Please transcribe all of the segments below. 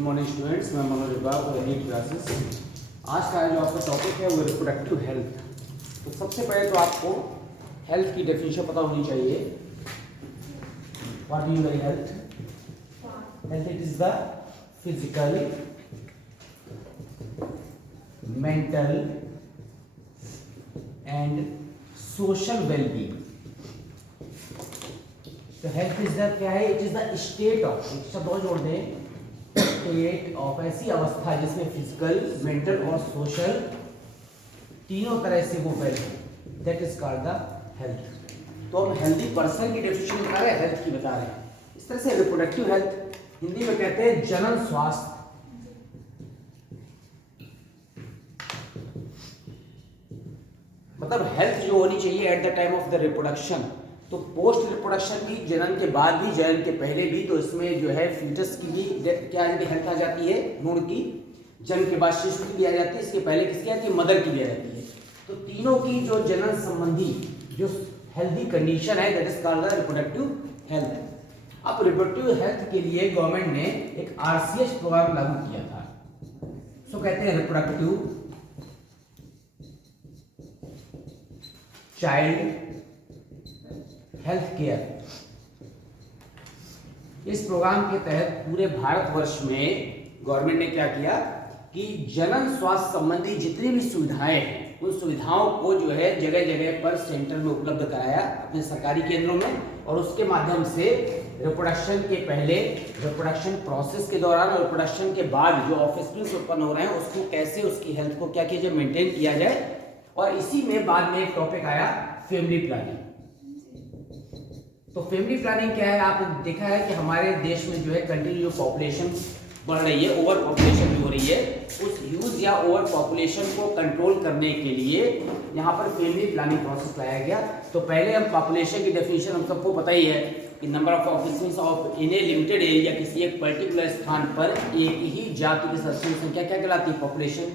Morning students, मैं मनोज बाग और NEET classes. आज का जो आपका टॉपिक है वो रिप्रोडक्टिव हेल्थ। तो सबसे पहले तो आपको हेल्थ की डेफिनेशन पता होनी चाहिए। What is health? Health it is the physical, mental and social wellbeing. तो हेल्थ इज द क्या है? It is the state of, एक शब्द और जोड़ दें, स्टेट ऑफ, ऐसी अवस्था जिसमें फिजिकल, मेंटल और सोशल तीनों तरह से वो वेल हो, that is called the health. तो हम हेल्दी पर्सन की डेफिनेशन बता रहे हैं, हेल्थ की बता रहे हैं। इस तरह से रिप्रोडक्टिव हेल्थ हिंदी में कहते हैं जनन स्वास्थ्य। मतलब हेल्थ जो होनी चाहिए at the time of the reproduction. तो पोस्ट रिप्रोडक्शन भी, जनन के बाद भी, जनन के पहले भी, तो इसमें जो है फीटस की भी क्या हेल्थ आ जाती है, भ्रूण की। जन्म के बाद शिशु की भी आ जाती है, इसके पहले किसकी आती है? मदर की भी आ जाती है। तो तीनों की जो जनन संबंधी जो हेल्थी कंडीशन है, that is called the reproductive health. अब रिप्रोडक्टिव हेल्थ के लिए गवर्नमेंट ने एक आरसीएस प्रोग्राम लागू किया था, सो कहते हैं रिप्रोडक्टिव चाइल्ड हेल्थ केयर। इस प्रोग्राम के तहत पूरे भारतवर्ष में गवर्नमेंट ने क्या किया कि जनन स्वास्थ्य संबंधी जितनी भी सुविधाएं हैं, उन सुविधाओं को जो है जगह जगह पर सेंटर में उपलब्ध कराया अपने सरकारी केंद्रों में। और उसके माध्यम से रिप्रोडक्शन के पहले, रिप्रोडक्शन प्रोसेस के दौरान और रिप्रोडक्शन के बाद जो ऑफस्प्रिंग्स उत्पन्न हो रहे हैं उसको कैसे, उसकी हेल्थ को क्या किया जाए, मेंटेन किया जाए। और इसी में बाद में एक टॉपिक आया फैमिली प्लानिंग। तो फैमिली प्लानिंग क्या है? आपने देखा है कि हमारे देश में जो है कंटिन्यू जो पॉपुलेशन बढ़ रही है, ओवर पॉपुलेशन भी हो रही है, उस ह्यूज या ओवर पॉपुलेशन को कंट्रोल करने के लिए यहाँ पर फैमिली प्लानिंग प्रोसेस लाया गया। तो पहले हम पॉपुलेशन की डेफिनेशन हम सबको पता ही है कि number of office of in A limited area, किसी एक पर्टिकुलर स्थान पर एक ही जाति के सदस्यों की संख्या क्या कहलाती है? पॉपुलेशन।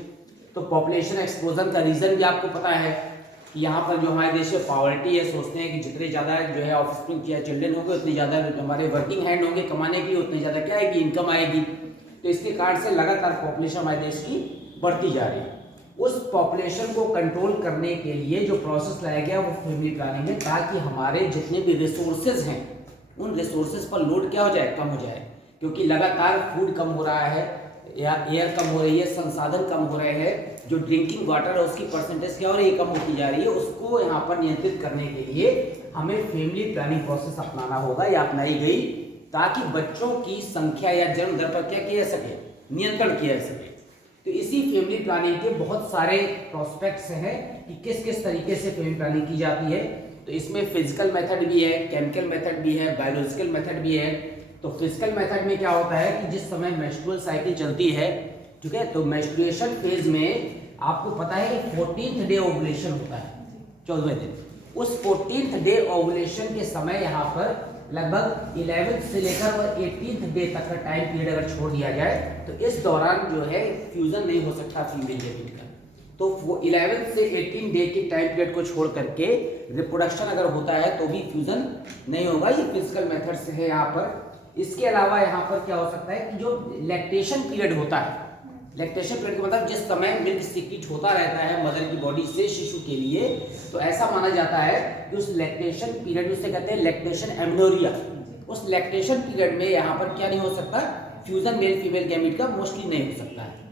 तो पॉपुलेशन एक्सप्लोजन का रीजन भी आपको पता है कि यहाँ पर जो हमारे देश में पॉवर्टी है, सोचते हैं कि जितने ज़्यादा जो है ऑफस्प्रिंग या चिल्ड्रन होंगे उतनी ज़्यादा हमारे वर्किंग हैंड होंगे कमाने के लिए, उतनी ज़्यादा क्या है कि इनकम आएगी। तो इसके कारण से लगातार पॉपुलेशन हमारे देश की बढ़ती जा रही है। उस पॉपुलेशन को कंट्रोल करने के लिए जो प्रोसेस लाया गया वो फैमिली प्लानिंग है, ताकि हमारे जितने भी रिसोर्सेज हैं उन रिसोर्सेज पर लोड क्या हो जाए, कम हो जाए। क्योंकि लगातार फूड कम हो रहा है या एयर कम हो रही है, संसाधन कम हो रहे हैं, जो ड्रिंकिंग वाटर है उसकी परसेंटेज क्या हो रही है, कम होती जा रही है। उसको यहाँ पर नियंत्रित करने के लिए हमें फैमिली प्लानिंग प्रोसेस अपनाना होगा या अपनाई गई, ताकि बच्चों की संख्या या जन्म दर पर क्या किया जा सके, नियंत्रण किया जा सके। तो इसी फैमिली प्लानिंग के बहुत सारे प्रोस्पेक्ट्स हैं कि किस किस तरीके से फैमिली प्लानिंग की जाती है। तो इसमें फिजिकल मेथड भी है, केमिकल मेथड भी है, बायोलॉजिकल मेथड भी है। तो फिजिकल मेथड में क्या होता है कि जिस समय मेंस्ट्रुअल साइकिल चलती है, ठीक है, तो मेंस्ट्रुएशन फेज में आपको पता है कि 14th डे ओवुलेशन होता है, 14वें दिन। उस 14th डे ओवुलेशन के समय यहाँ पर लगभग 11th से लेकर और 18th डे तक का टाइम पीरियड अगर छोड़ दिया जाए तो इस दौरान जो है फ्यूजन नहीं हो सकता फीमेल जेनिन का। तो वो 11th से 18 डे की टाइम पीरियड को छोड़ करके रिप्रोडक्शन अगर होता है तो भी फ्यूजन नहीं होगा। ये फिजिकल मेथड से है यहाँ पर। इसके अलावा यहाँ पर क्या हो सकता है कि जो लैक्टेशन पीरियड होता है, लैक्टेशन पीरियड का मतलब जिस समय मिल्क सीक्रेट होता रहता है मदर की बॉडी से शिशु के लिए, तो ऐसा माना जाता है कि उस लैक्टेशन पीरियड, उसे कहते हैं लैक्टेशन एमेनोरिया, उस लैक्टेशन पीरियड में यहाँ पर क्या नहीं हो सकता, फ्यूजन मेल फीमेल गैमीट का मोस्टली नहीं हो सकता है।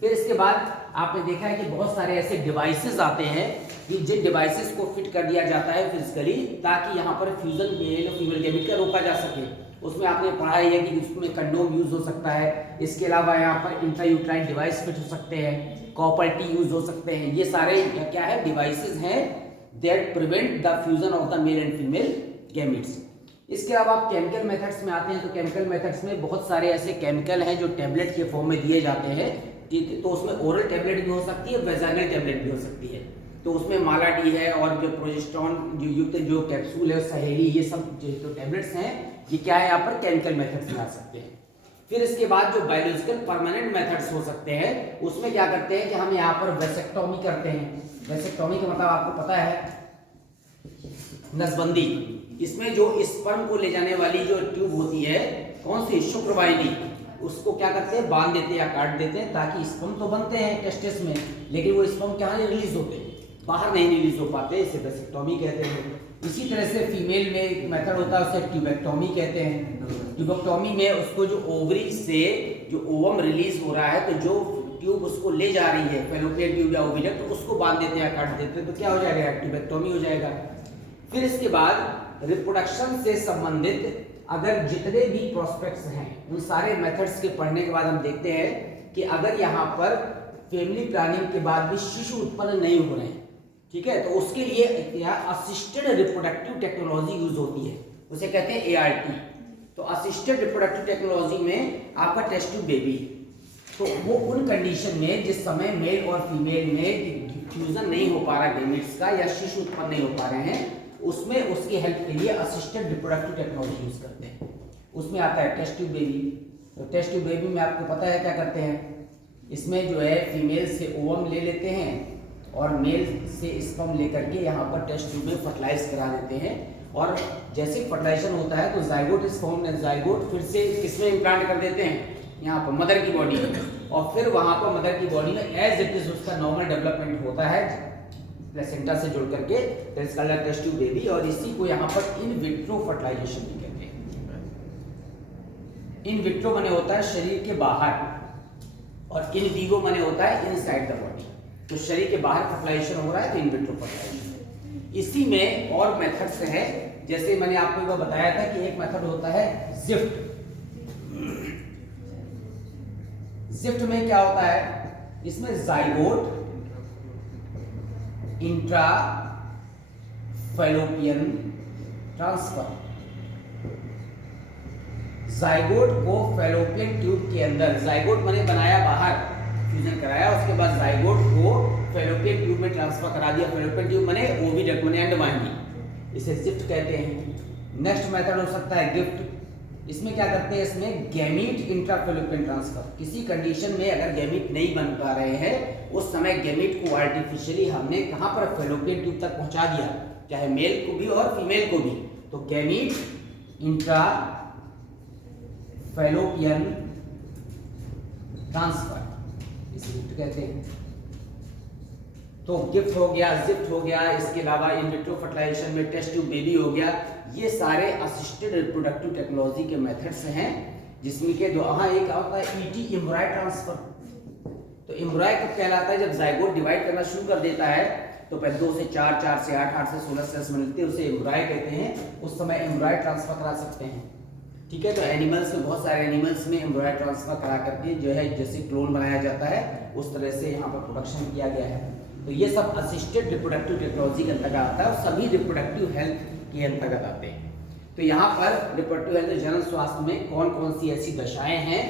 फिर इसके बाद आपने देखा है कि बहुत सारे ऐसे डिवाइसेस आते हैं कि जिन डिवाइसेस को फिट कर दिया जाता है फिजिकली, ताकि यहाँ पर फ्यूजन मेल और फीमेल गैमीट का रोका जा सके। उसमें आपने पढ़ा है कि उसमें कंडोम यूज हो सकता है। इसके अलावा यहाँ पर इंट्रायूट्राइन डिवाइस फिट हो सकते हैं, कॉपर टी यूज हो सकते हैं। ये सारे क्या है, डिवाइसेस हैं that prevent the fusion of the male and female gametes. इसके अलावा आप केमिकल मेथड्स में आते हैं, तो केमिकल मेथड्स में बहुत सारे ऐसे केमिकल हैं जो टेबलेट के फॉर्म में दिए जाते हैं। तो उसमें ओरल टेबलेट भी हो सकती है, वेजाइनल टेबलेट भी हो सकती है। तो उसमें माला डी है और जो प्रोजेस्टेरॉन जो युक्त जो कैप्सूल है, सहेली, ये सब जो टेबलेट्स हैं, ये क्या है यहाँ पर केमिकल मेथड्स में आ सकते हैं। फिर इसके बाद जो बायोलॉजिकल परमानेंट मेथड्स हो सकते हैं, उसमें क्या करते हैं कि हम यहाँ पर वेसेक्टोमी करते हैं। वेसेक्टोमी का मतलब आपको पता है, नसबंदी। इसमें जो स्पर्म को ले जाने वाली जो ट्यूब होती है, कौन सी, शुक्रवाहिनी, उसको क्या करते हैं, बांध देते हैं या काट देते हैं, ताकि स्पर्म तो बनते हैं टेस्टिस में, लेकिन वो स्पर्म क्या रिलीज होते हैं, बाहर नहीं रिलीज हो पाते, इसे वेसिक्टोमी कहते हैं। इसी तरह से फीमेल में एक मेथड होता है, उसे ट्यूबेक्टोमी कहते हैं। ट्यूबेक्टोमी में उसको जो ओवरी से जो ओवम रिलीज हो रहा है, तो जो ट्यूब उसको ले जा रही है, फैलोपियन ट्यूब या ओविडक्ट, तो उसको बांध देते हैं या काट देते हैं, तो क्या हो जाएगा, ट्यूबेक्टोमी हो जाएगा। फिर इसके बाद रिप्रोडक्शन से संबंधित अगर जितने भी प्रोस्पेक्ट्स हैं, उन सारे मेथड्स के पढ़ने के बाद हम देखते हैं कि अगर यहाँ पर फैमिली प्लानिंग के बाद भी शिशु उत्पन्न नहीं हो रहे हैं, ठीक है, तो उसके लिए असिस्टेड रिप्रोडक्टिव टेक्नोलॉजी यूज होती है, उसे कहते हैं ART। तो असिस्टेड रिप्रोडक्टिव टेक्नोलॉजी में आपका टेस्ट ट्यूब बेबी, तो वो उन कंडीशन में जिस समय मेल और फीमेल में फ्यूजन नहीं हो पा रहा गैमेट्स का, या शिशु उत्पन्न नहीं हो पा रहे हैं, उसमें उसकी हेल्प के लिए असिस्टेड रिप्रोडक्टिव टेक्नोलॉजी यूज करते हैं। उसमें आता है टेस्ट ट्यूब बेबी। तो टेस्ट ट्यूब बेबी में आपको पता है क्या करते हैं, इसमें जो है फीमेल से ओवम ले लेते हैं और मेल से स्पर्म लेकर के यहाँ पर टेस्ट ट्यूब में फर्टिलाइज करा देते हैं, और जैसे फर्टिलाइजेशन होता है तो zygote is formed and zygote फिर से किसमें इम्प्लांट कर देते हैं, यहाँ पर मदर की बॉडी में, और फिर वहाँ पर मदर की बॉडी में एज इट इज उसका नॉर्मल डेवलपमेंट होता है प्लेसेंटा से जुड़ करके, that is called test tube baby. और इसी को यहाँ पर इन विट्रो फर्टिलाइजेशन भी कहते हैं। इन विट्रो माने होता है शरीर के बाहर, और इन विवो माने होता है इनसाइड द बॉडी। तो शरीर के बाहर फर्टिलाइजेशन हो रहा है तो इन विट्रो फर्टिलाइजेशन। इसी में और मेथड्स हैं, जैसे मैंने आपको एक बार बताया था कि एक मेथड होता है ज़िफ्ट। ज़िफ्ट में क्या होता है, इसमें zygote intra fallopian transfer, zygote को फैलोपियन ट्यूब के अंदर, जाइगोट मैंने बनाया बाहर, फ्यूजन कराया, उसके बाद जाइगोट को फैलोपियन ट्यूब में ट्रांसफर करा दिया। फैलोपियन ट्यूब मैंने ओविडक्ट मैंने अंडवाहिनी, इसे ज़िफ्ट कहते हैं। नेक्स्ट मेथड हो सकता है गिफ्ट। इसमें क्या करते हैं, इसमें गैमीट इंट्राफैलोपियन ट्रांसफर। किसी कंडीशन में अगर गैमीट नहीं बन पा रहे हैं, उस समय गैमीट को आर्टिफिशियली हमने कहां पर, फैलोपियन ट्यूब तक पहुंचा दिया, चाहे मेल को भी और फीमेल को भी, तो गैमीट इंट्रा फैलोपियन ट्रांसफर इसे गिफ्ट कहते हैं। तो गिफ्ट हो गया, ज़िफ्ट हो गया, इसके अलावा इन विट्रो फर्टिलाइजेशन में टेस्ट ट्यूब बेबी हो गया। ये सारे असिस्टेड रिप्रोडक्टिव टेक्नोलॉजी के मेथड्स हैं, जिसमें के दो एक होता है ET एम्ब्रॉय ट्रांसफर। तो एम्ब्रॉय कब कहलाता है, जब जाइगोट डिवाइड करना शुरू कर देता है, तो पहले 2 से 4, 4 से 8, 8 से 16 सेल्स मिलते हैं, उसे एम्ब्रॉय कहते हैं। उस समय एम्ब्रॉय ट्रांसफर करा सकते हैं, ठीक है। तो एनिमल्स में, बहुत सारे एनिमल्स में एम्ब्रॉय ट्रांसफर करा करके जो है जैसे क्लोन बनाया जाता है, उस तरह से यहाँ पर प्रोडक्शन किया गया है। तो ये सब असिस्टेड रिप्रोडक्टिव टेक्नोलॉजी के अंतर्गत आता है, और सभी रिप्रोडक्टिव हेल्थ के अंतर्गत आते हैं। तो यहाँ पर रिप्रोडक्टिव हेल्थ, जनन स्वास्थ्य में कौन कौन सी ऐसी दशाएं हैं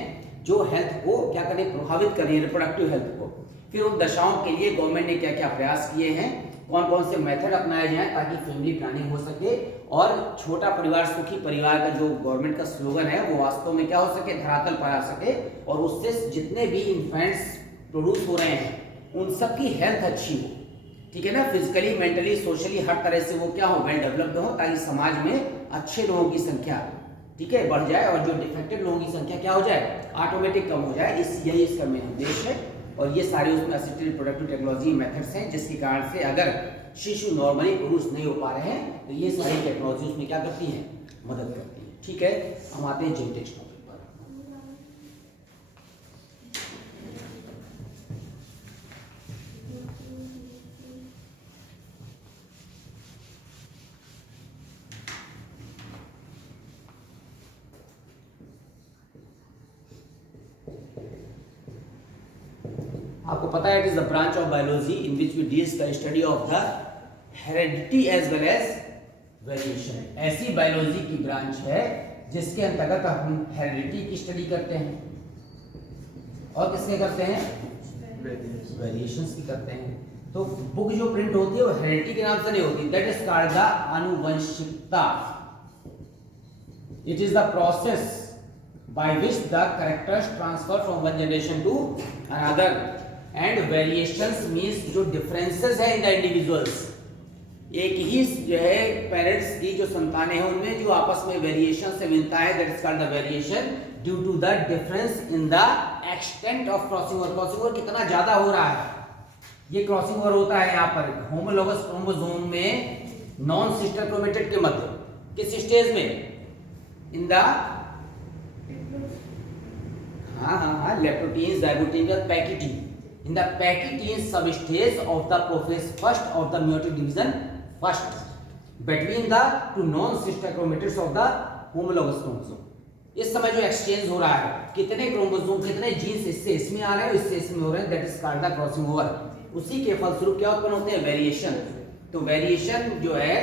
जो हेल्थ को क्या करें, प्रभावित कर रही है, रिप्रोडक्टिव हेल्थ को। फिर उन दशाओं के लिए गवर्नमेंट ने क्या क्या प्रयास किए हैं, कौन कौन से मेथड अपनाए जाएं ताकि फैमिली प्लानिंग हो सके, और छोटा परिवार सुखी परिवार का जो गवर्नमेंट का स्लोगन है वो वास्तव में क्या हो सके, धरातल पर आ सके, और उससे जितने भी इन्फेंट्स प्रोड्यूस हो रहे हैं उन सब की हेल्थ अच्छी हो, ठीक है ना, फिजिकली, मेंटली, सोशली, हर तरह से वो क्या हो, वेल डेवलप्ड हो, ताकि समाज में अच्छे लोगों की संख्या, ठीक है, बढ़ जाए, और जो डिफेक्टेड लोगों की संख्या क्या हो जाए, ऑटोमेटिक कम हो जाए। यही इसका मेन उद्देश्य है। और ये सारे उसमें असिस्टेड रिप्रोडक्टिव टेक्नोलॉजी मेथड्स हैं, जिसके कारण से अगर शिशु नॉर्मली प्रोड्यूस नहीं हो पा रहे हैं, तो ये सारी टेक्नोलॉजी उसमें क्या करती हैं, मदद करती है, ठीक है। हम आते हैं जेनेटिक्स टॉपिक पर। आपको पता है, it is the branch of biology in which we deals the study of the heredity as well as variation. ऐसी बायोलॉजी की ब्रांच है जिसके अंतर्गत हम हेरेडिटी की स्टडी करते हैं, और किसके करते हैं, वेरिएशंस की करते हैं। तो बुक जो प्रिंट होती है वो हेरेडिटी के नाम से नहीं होती, दैट इज कॉल्ड द आनुवंशिकता। It is the process by which the characters transfer from one generation to another, and variations means जो differences है in the individuals, एक ही जो है पेरेंट्स की जो संतानें हैं उनमें जो आपस में वेरिएशन से मिलता है, that is called the variation, due to the difference in the extent of crossing over. Crossing over कितना ज्यादा हो रहा है, ये क्रॉसिंग ओवर होता है यहाँ पर होमोलोगस क्रोमोसोम में नॉन सिस्टर क्रोमेटिड के मध्य किस स्टेज में, इन द लेप्टोटीन्स जाइगोटीन का पैकिटीन, इन द पैकिटीन सब stage of the prophase first of the meiotic division first between the two non sister chromatids of the homologous chromosome. इस समय जो exchange हो रहा है, कितने क्रोमोसोम कितने जीन्स इससे इसमें आ रहे हैं इससे इसमें हो रहे हैं, that is called the crossing over. उसी के फलस्वरूप क्या उत्पन्न होते हैं, वेरिएशन। तो वेरिएशन जो है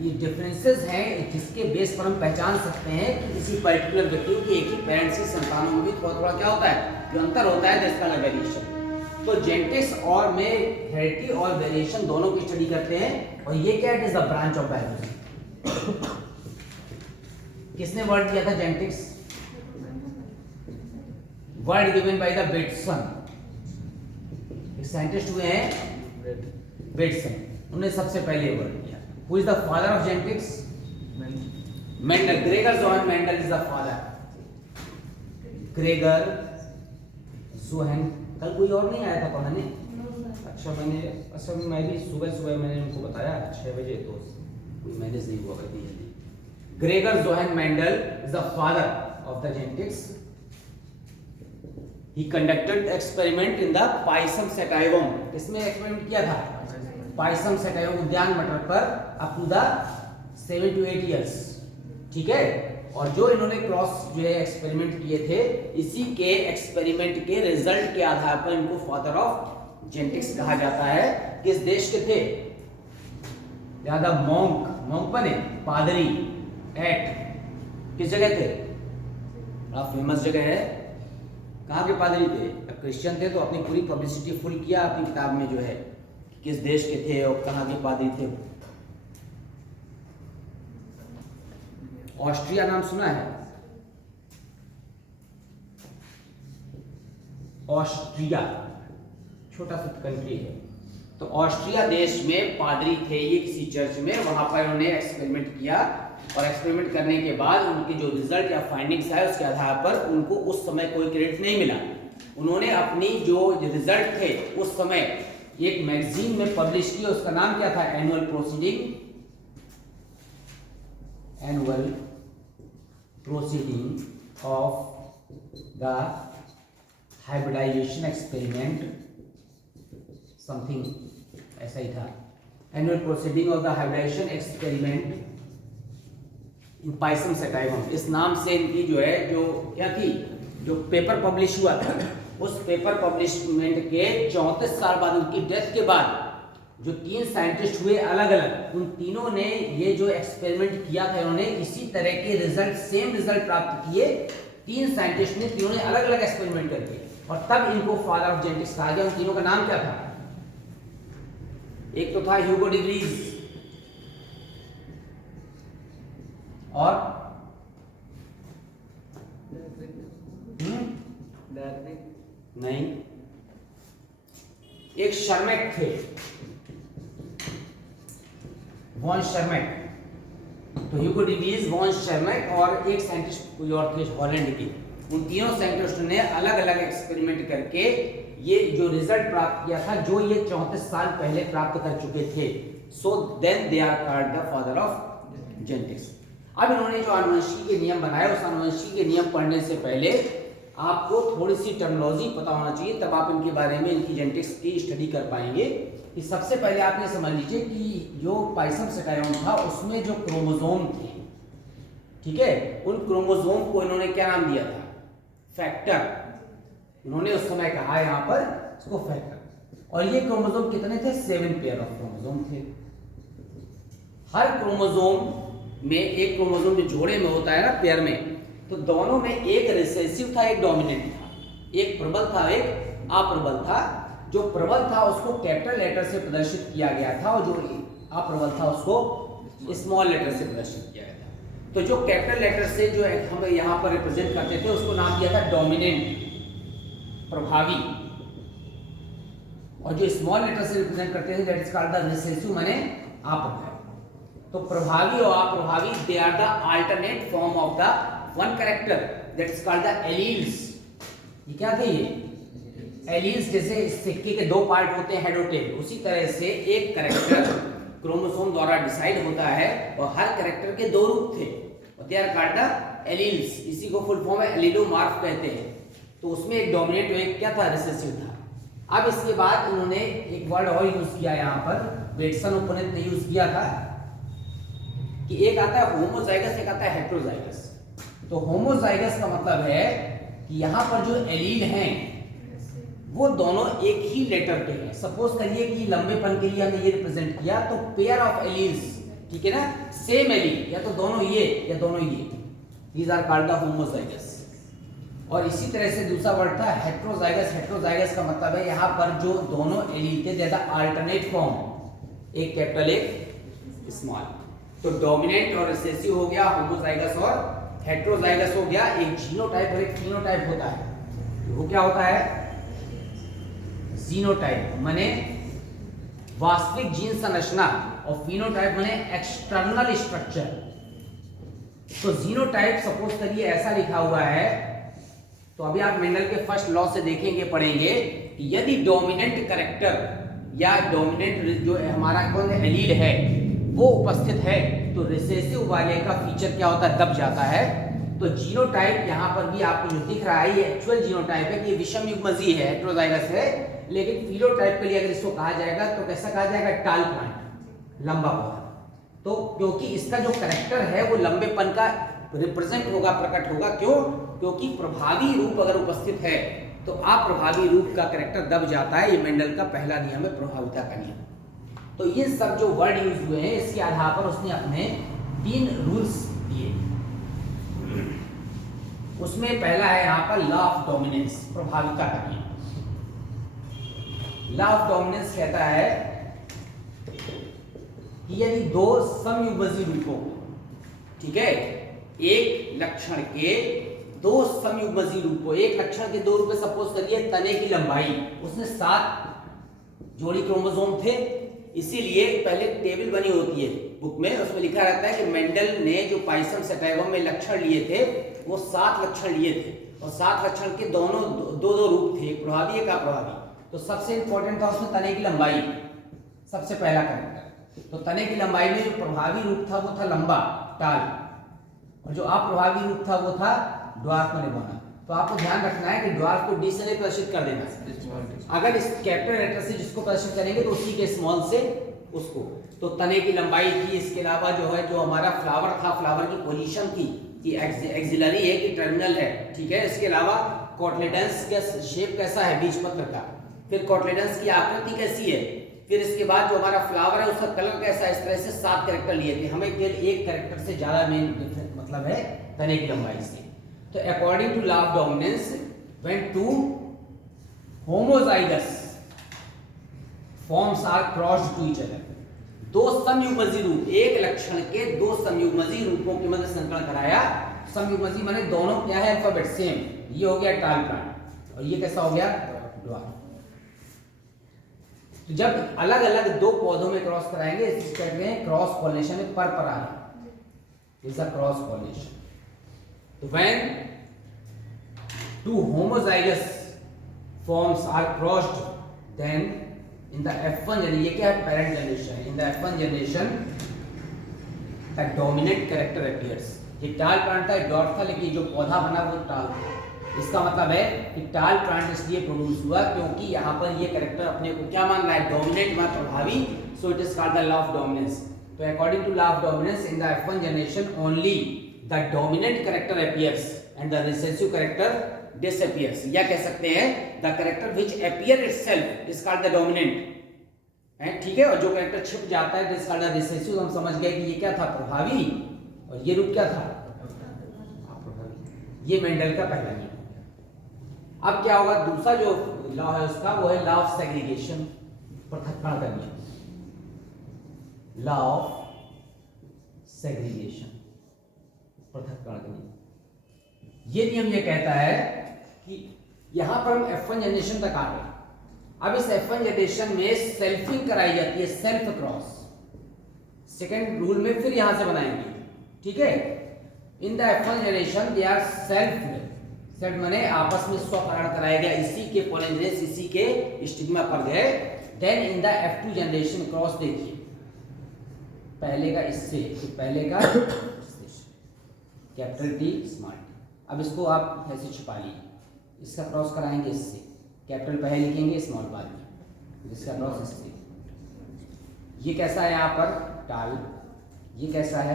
ये डिफरेंसेस हैं जिसके बेस पर हम पहचान सकते हैं कि किसी पर्टिकुलर व्यक्ति के एक ही पेरेंट्स की संतानों में भी थोड़ा थोड़ा क्या होता है, जो अंतर होता है, दैट्स कॉल्ड वेरिएशन। तो जेनेटिक्स और में हेरिडिटी और वेरिएशन दोनों की स्टडी करते हैं, और ये क्या है, it is the branch of biology. किसने वर्ड दिया था genetics, word given by the Bateson, एक साइंटिस्ट हुए हैं बेटसन, उन्होंने सबसे पहले वर्ड दिया। Who is the father of genetics, Mendel, Gregor Johann Mendel is the father, Gregor Johann. कल कोई और नहीं आया था पढ़ाने, अच्छा मैं भी सुबह मैंने उनको बताया 6 बजे, तो कोई मैनेज नहीं हुआ कभी जल्दी। Gregor Johann Mendel is the father of the genetics. He conducted experiment in the Pisum sativum, इसमें एक्सपेरिमेंट किया था Pisum sativum उद्यान मटर पर up to the 7 to 8 years, ठीक है। और जो इन्होंने क्रॉस जो है एक्सपेरिमेंट किए थे, इसी के एक्सपेरिमेंट के रिजल्ट के आधार पर इनको फादर ऑफ जेनेटिक्स कहा जाता है। किस देश के थे, ज्यादा मॉन्क बने, पादरी एट किस जगह थे, बड़ा फेमस जगह है, कहाँ के पादरी थे, क्रिश्चियन थे, तो अपनी पूरी पब्लिसिटी फुल किया अपनी किताब में जो है किस देश के थे और कहाँ के पादरी थे। ऑस्ट्रिया नाम सुना है, ऑस्ट्रिया छोटा सा कंट्री है, तो ऑस्ट्रिया देश में पादरी थे ये किसी चर्च में, वहां पर उन्होंने एक्सपेरिमेंट किया, और एक्सपेरिमेंट करने के बाद उनके जो रिजल्ट या फाइंडिंग्स है उसके आधार पर उनको उस समय कोई क्रेडिट नहीं मिला। उन्होंने अपनी जो रिजल्ट थे उस समय एक मैगजीन में पब्लिश किया, उसका नाम क्या था, annual proceeding of the hybridization experiment, something ऐसा ही था, annual proceeding of the hybridization experiment in Pisum sativum. इस नाम से इनकी जो है जो क्या थी, जो पेपर पब्लिश हुआ था, उस पेपर पब्लिशमेंट के 34 साल बाद उनकी डेथ के बाद जो 3 साइंटिस्ट हुए अलग अलग, उन तीनों ने ये जो एक्सपेरिमेंट किया था, उन्होंने इसी तरह के रिजल्ट, सेम रिजल्ट प्राप्त किए। 3 साइंटिस्ट ने, तीनों ने अलग अलग एक्सपेरिमेंट करके, और तब इनको फादर ऑफ जेनेटिक्स कहा गया। उन तीनों का नाम क्या था, एक तो था ह्यूगो डी व्रीज, और नहीं, एक शर्मेक थे, वॉन शर्मेक, तो ह्यूगो डी व्रीज, वॉन शर्मेक और एक साइंटिस्ट कोई और थे हॉलैंड के। उन तीनों साइंटिस्टों ने अलग अलग एक्सपेरिमेंट करके ये जो रिजल्ट प्राप्त किया था, जो ये 34 साल पहले प्राप्त कर चुके थे। So then they are called the father of genetics. अब इन्होंने जो आनुवंशिकी के नियम बनाए, उस आनुवंशिकी के नियम पढ़ने से पहले आपको थोड़ी सी टर्मिनोलॉजी पता होना चाहिए, तब आप इनके बारे में, इनकी जेनेटिक्स की स्टडी कर पाएंगे। कि सबसे पहले आप ये समझ लीजिए कि जो पाइसम सेटाइवम था उसमें जो क्रोमोसोम थे, ठीक है, उन क्रोमोसोम को इन्होंने क्या नाम दिया था, फैक्टर। इन्होंने उस समय कहा यहाँ पर इसको फैक्टर। और ये क्रोमोसोम कितने थे, 7 पेयर ऑफ क्रोमोसोम थे। हर क्रोमोसोम में, एक क्रोमोसोम जो जोड़े में होता है ना, पेयर में, तो दोनों में एक रिसेसिव था, एक डोमिनेंट था, एक प्रबल था, एक अप्रबल था। जो प्रबल था उसको कैपिटल लेटर से प्रदर्शित किया गया था, और जो अप्रबल था उसको स्मॉल लेटर से प्रदर्शित किया गया था। तो जो कैपिटल लेटर से जो हम यहाँ पर रिप्रेजेंट करते थे उसको नाम दिया था डोमिनेंट, प्रभावी, और जो स्मॉल लेटर से रिप्रेजेंट करते थे that is called the recessive, माने अप्रभावी। तो प्रभावी और अप्रभावी, they are the alternate form of the one character. That is called the alleles. ये क्या थे? ये एलील्स। जैसे सिक्के के दो पार्ट होते हैं, हेड और टेल, उसी तरह से एक कैरेक्टर क्रोमोसोम द्वारा डिसाइड होता है और हर कैरेक्टर के दो रूप थे और they are called the alleles. इसी को फुल फॉर्म है एलिलोमार्फ कहते हैं। तो उसमें एक डोमिनेंट और एक क्या था? रिसेसिव था। अब इसके बाद इन्होंने एक वर्ड और यूज किया यहाँ पर, बेटसन ओपोनेंट ने यूज किया था कि एक आता है होमोजाइगस, एक आता है हेटेरोजाइगस। तो होमोजाइगस का मतलब है कि यहाँ पर जो एलील हैं वो दोनों एक ही लेटर के हैं। सपोज करिए कि लंबेपन के लिए हमने ये रिप्रेजेंट किया, तो पेयर ऑफ एलील्स, ठीक है ना, सेम एलील, या तो दोनों ये या दोनों ये, these are called the homozygous. और इसी तरह से दूसरा वर्ड था हेटेरोजाइगस। हेटेरोजाइगस का मतलब है यहाँ पर जो दोनों एलील थे ज्यादा अल्टरनेट फॉर्म, एक कैपिटल एक स्मॉल। तो डोमिनेंट और रिसेसिव हो गया, होमोजाइगस और हेटेरोजाइगस हो गया। एक जीनोटाइप और एक फिनोटाइप होता है। वो क्या होता है? जीनोटाइप माने वास्तविक जीन संरचना और फिनोटाइप माने एक्सटर्नल स्ट्रक्चर। तो जीनोटाइप सपोज करिए ऐसा लिखा हुआ है, तो अभी आप मेंडल के फर्स्ट लॉ से देखेंगे, पढ़ेंगे कि यदि डोमिनेंट कैरेक्टर या डोमिनेंट जो हमारा कौन एलील है वो उपस्थित है तो रिसेसिव वाले का फीचर क्या होता है? दब जाता है। तो जीनोटाइप यहाँ पर भी आपको जो दिख रहा है ये एक्चुअल जीनोटाइप है कि विषम युग्मजी है, हेटेरोजाइगस है। लेकिन फिनोटाइप के लिए अगर इसको कहा जाएगा तो कैसा कहा जाएगा? टाल प्लांट, लंबा पौधा। तो क्योंकि इसका जो कैरेक्टर है वो लंबेपन का रिप्रेजेंट होगा, प्रकट होगा। क्यों? क्योंकि प्रभावी रूप अगर उपस्थित है तो अप्रभावी रूप का कैरेक्टर दब जाता है। ये मेंडल का पहला नियम है, प्रभाविता का नियम। तो ये सब जो वर्ड यूज हुए हैं इसके आधार पर उसने अपने 3 रूल्स दिए। उसमें पहला है यहाँ पर लॉ ऑफ डोमिनेंस, प्रभाविता का नियम। लॉ ऑफ डोमिनेंस कहता है कि यदि दो समयुग्मजी रूपों, ठीक है, एक लक्षण के दो समयुग्मजी रूपों, एक लक्षण के दो रूप, सपोज करिए तने की लंबाई, उसने 7 जोड़ी क्रोमोसोम थे, इसीलिए पहले टेबल बनी होती है बुक में, उसमें लिखा रहता है कि मेंडल ने जो पाइसम सेटाइवम में लक्षण लिए थे वो 7 लक्षण लिए थे और 7 लक्षण के दोनों दो रूप थे, एक प्रभावी एक अप्रभावी। तो सबसे इंपॉर्टेंट था उसमें तने की लंबाई, सबसे पहला कैरेक्टर। तो तने की लंबाई में जो प्रभावी रूप था वो था लंबा, टाल, और जो अप्रभावी रूप था वो था ड्वार्फ में बना। तो आपको ध्यान रखना है कि ड्वार्फ को डी से प्रदर्शित कर देना है। अगर इस कैपिटल लेटर से जिसको प्रदर्शित करेंगे तो उसी के स्मॉल से उसको। तो तने की लंबाई थी, इसके अलावा जो है जो हमारा फ्लावर था, फ्लावर की पोजीशन थी कि एक्सिलरी है कि टर्मिनल है, ठीक है। इसके अलावा कोटलेडेंस का शेप कैसा है बीज पत्र का, फिर कोटलेडेंस की आकृति कैसी है, फिर इसके बाद जो हमारा फ्लावर है उसका कलर कैसा है। इस तरह से 7 कैरेक्टर लिए थे। हमें केवल एक कैरेक्टर से ज्यादा मेन डिफरेंस मतलब है तने की लंबाई से। तो according to law of dominance when 2 homozygous forms are crossed to each other, दो समयुग्मजी रूप, एक लक्षण के दो समयुग्मजी रूपों के मध्य संकरण कराया। समयुग्मजी माने दोनों क्या है? Alphabet same. ये हो गया टाल प्लांट और ये कैसा हो गया? ड्वार्फ। तो जब अलग अलग दो पौधों में क्रॉस कराएंगे इसे कहते हैं क्रॉस पॉलिनेशन में परपरागण, इज अ क्रॉस पॉलिनेशन। तो when 2 homozygous forms are crossed, then in the F1 generation, ये क्या है? parent generation। in the F1 generation the dominant character appears। ये टाल प्लांट था, डॉट था, लेकिन जो पौधा बना वो टाल था। इसका मतलब है कि टाल प्लांट इसलिए प्रोड्यूस हुआ क्योंकि यहाँ पर ये कैरेक्टर अपने को क्या मान रहा है? डोमिनेंट व प्रभावी। So it is called the law of dominance. तो according to law of dominance in the F1 generation only the dominant character appears and the recessive character disappears। या कह सकते हैं the character which appear itself is called the dominant, है, ठीक है। और जो कैरेक्टर छिप जाता है is called the recessive। हम समझ गए कि ये क्या था? प्रभावी, और ये रूप क्या था? अप्रभावी। ये मेंडल का पहला नियम। अब क्या होगा? दूसरा जो लॉ है उसका वो है लॉ ऑफ सेग्रीगेशन, पृथक्करण का नियम। लॉ ऑफ सेग्रीगेशन, पृथक्करण का नियम। ये नियम ये कहता है कि यहां पर हम F1 जनरेशन तक आ गए। अब इस F1 जनरेशन में सेल्फिंग कराई जाती है, सेल्फ क्रॉस। सेकेंड रूल में फिर यहां से बनाएंगे, ठीक है। In the F1 generation they are self set माने आपस में स्वपरागण कराया गया, इसी के पोलन जेनेस इसी के स्टिग्मा पर गए। Then in the F2 generation cross, देखिए पहले का इससे, पहले का कैपिटल टी स्मॉल टी, अब इसको आप ऐसे छिपा लीजिए, इसका क्रॉस कराएंगे इससे, कैपिटल पहले लिखेंगे स्मॉल बाद में, जिसका क्रॉस इससे, ये कैसा है यहाँ पर टाल, ये कैसा है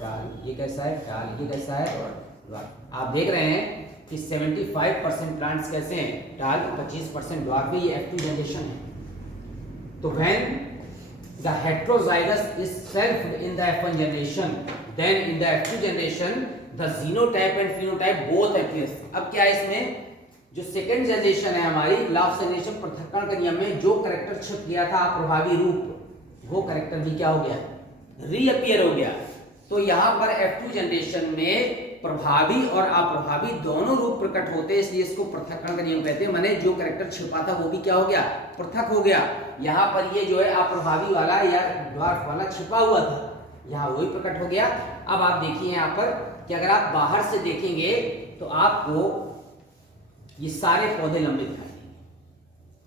टाल, ये कैसा है टाल, ये कैसा है ड्वार्फ। आप देख रहे हैं कि 75% प्लांट्स कैसे हैं टाल, 25% ड्वार्फ, ये F2 जनरेशन है। तो when the heterozygous is self in the F1 generation, then in the F2 generation the genotype and phenotype both appears. अब क्या है इसमें, जो सेकंड जनरेशन है हमारी, लास्ट जनरेशन पृथक्करण के नियम में जो कैरेक्टर छिप गया था अप्रभावी रूप, वो कैरेक्टर भी क्या हो गया, रीअपीयर हो गया। तो यहाँ पर F2 जनरेशन में प्रभावी और अप्रभावी दोनों रूप प्रकट होते हैं, इसलिए इसको पृथक्करण का नियम कहते हैं। माने जो कैरेक्टर छिपा था वो भी क्या हो गया, पृथक हो गया। यहाँ पर ये जो है अप्रभावी वाला या ड्वार्फ वाला छिपा हुआ था, यहाँ वही प्रकट हो गया। अब आप देखिए यहाँ पर कि अगर आप बाहर से देखेंगे तो आपको ये सारे पौधे लंबे दिखाई देंगे,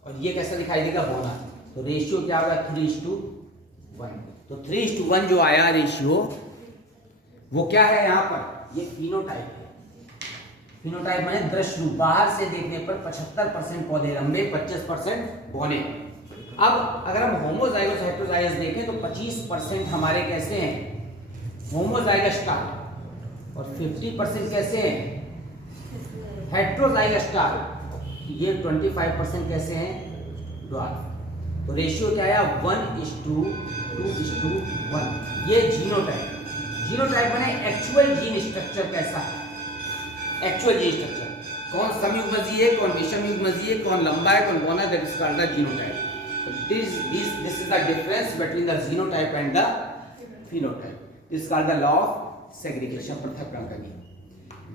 और ये कैसा दिखाई देगा, बोना। तो रेशियो क्या होगा, 3:1। तो 3:1 जो आया रेशियो, वो क्या है यहाँ पर, ये फिनोटाइप है। फिनोटाइप माने दृश्य रूप, बाहर से देखने पर 75% पौधे लंबे, 25% बौने। अब अगर हम होमोजाइगस हेटेरोजाइगस देखें तो 25% हमारे कैसे हैं, होमोजाइगस स्टार, और 50% कैसे हैं, हेटेरोजाइगस स्टार, ये 25% कैसे हैं, ड्वार्फ। तो रेशियो क्या आया, 1:2:1। ये जीनोटाइप, जीनोटाइप माने एक्चुअल जीन स्ट्रक्चर कैसा है, एक्चुअल जीन स्ट्रक्चर, कौन समयुग्मजीय है, कौन विषमयुग्मजीय है, कौन लंबा है, कौन बौना, that is called the genotype. This is the difference between the genotype and the phenotype. This is called the law of segregation, पृथक्करण का नियम।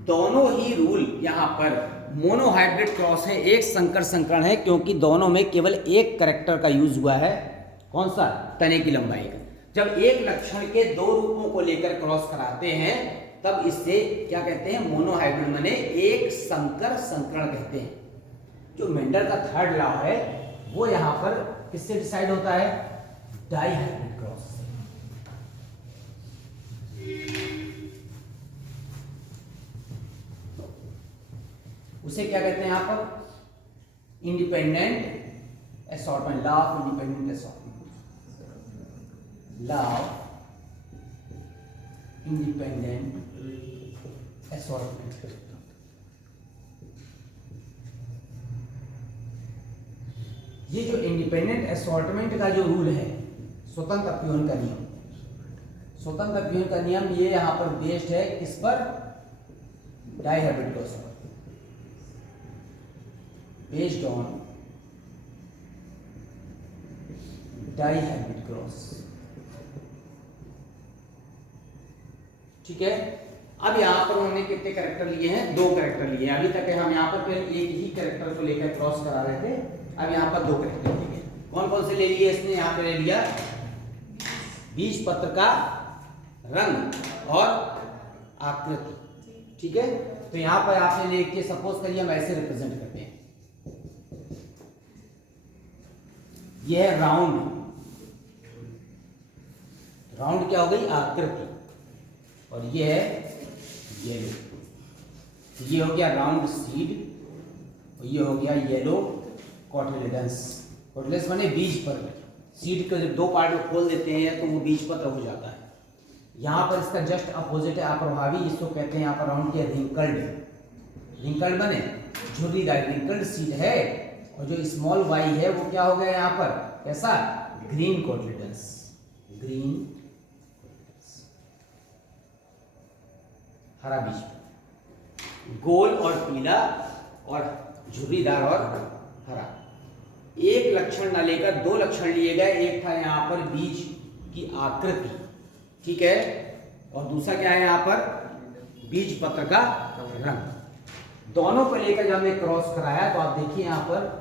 दोनों ही रूल यहाँ पर मोनोहाइब्रिड क्रॉस है, एक संकर संकरण है, क्योंकि दोनों में केवल एक कैरेक्टर का यूज हुआ है, कौन सा, तने की लंबाई का। जब एक लक्षण के दो रूपों को लेकर क्रॉस कराते हैं तब इसे क्या कहते हैं, मोनोहाइब्रिड, माने एक संकर संकरण कहते हैं। जो मेंडल का थर्ड लॉ है वो यहाँ पर किससे डिसाइड होता है, डाइहाइब्रिड क्रॉस से। उसे क्या कहते हैं यहाँ पर, independent assortment, law of independent assortment, law of independent assortment. ये जो इंडिपेंडेंट असॉर्टमेंट का जो रूल है, स्वतंत्र अपीहन का नियम, स्वतंत्र अपीहन का नियम, ये यहाँ पर बेस्ड है किस पर, डाइहाइब्रिड क्रॉस पर, बेस्ड ऑन डाइहाइब्रिड क्रॉस। ठीक है। अब यहाँ पर उन्होंने कितने कैरेक्टर लिए हैं, 2 कैरेक्टर लिए हैं। अभी तक हम यहाँ पर एक ही कैरेक्टर को लेकर क्रॉस करा रहे थे, अब यहाँ पर 2 कैरेक्टर लिए। कौन कौन से ले लिए इसने, यहाँ पे ले लिया बीज पत्र का रंग और आकृति। ठीक है, तो यहाँ पर आपने लेके सपोज करिए हम ऐसे रिप्रेजेंट करते हैं, यह है राउंड, राउंड क्या हो गई, आकृति, और ये है येलो, ये हो गया राउंड सीड, और ये हो गया येलो कॉटिलेडंस। कॉटिलेडंस माने बीज पत्र, सीड के जब 2 पार्ट में खोल देते हैं तो वो बीज पत्र हो जाता है। यहाँ पर इसका जस्ट अपोजिट है अप्रभावी, इसको कहते हैं यहाँ पर राउंड के रिंकल्ड, रिंकल्ड माने झुर्रीदार, रिंकल्ड सीड है, और जो स्मॉल वाई है वो क्या हो गया यहाँ पर, कैसा, ग्रीन कॉटिलेडंस, ग्रीन हरा बीज, गोल और पीला और झुर्रीदार और हरा। एक लक्षण न लेकर 2 लक्षण लिए गए, एक था यहाँ पर बीज की आकृति, ठीक है, और दूसरा क्या है यहाँ पर बीज पत्र का रंग। दोनों को लेकर जब हमने क्रॉस कराया तो आप देखिए यहाँ पर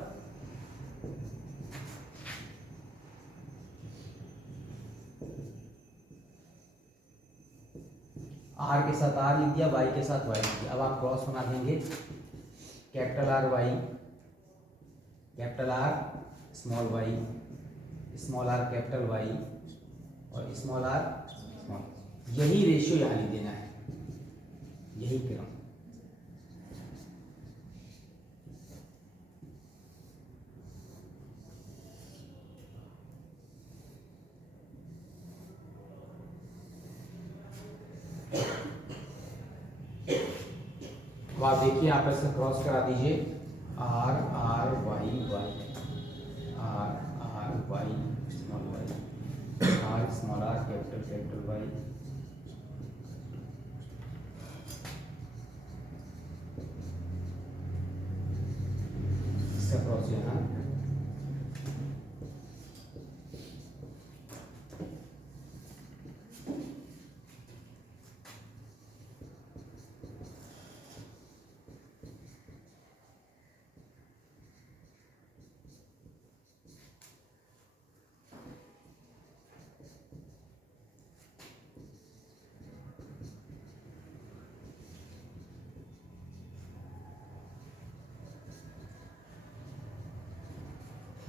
आर के साथ आर लिख दिया, वाई के साथ वाई लिख दिया। अब आप क्रॉस बना देंगे capital R Y, capital R small Y, small R capital Y और स्मॉल आर स्मॉल, यही रेशियो यहाँ लिख देना है, यही क्रम। तो आप देखिए आप ऐसे क्रॉस करा दीजिए, R R Y Y, R R Y small Y, R small R capital capital Y, इसका क्रॉस यहाँ।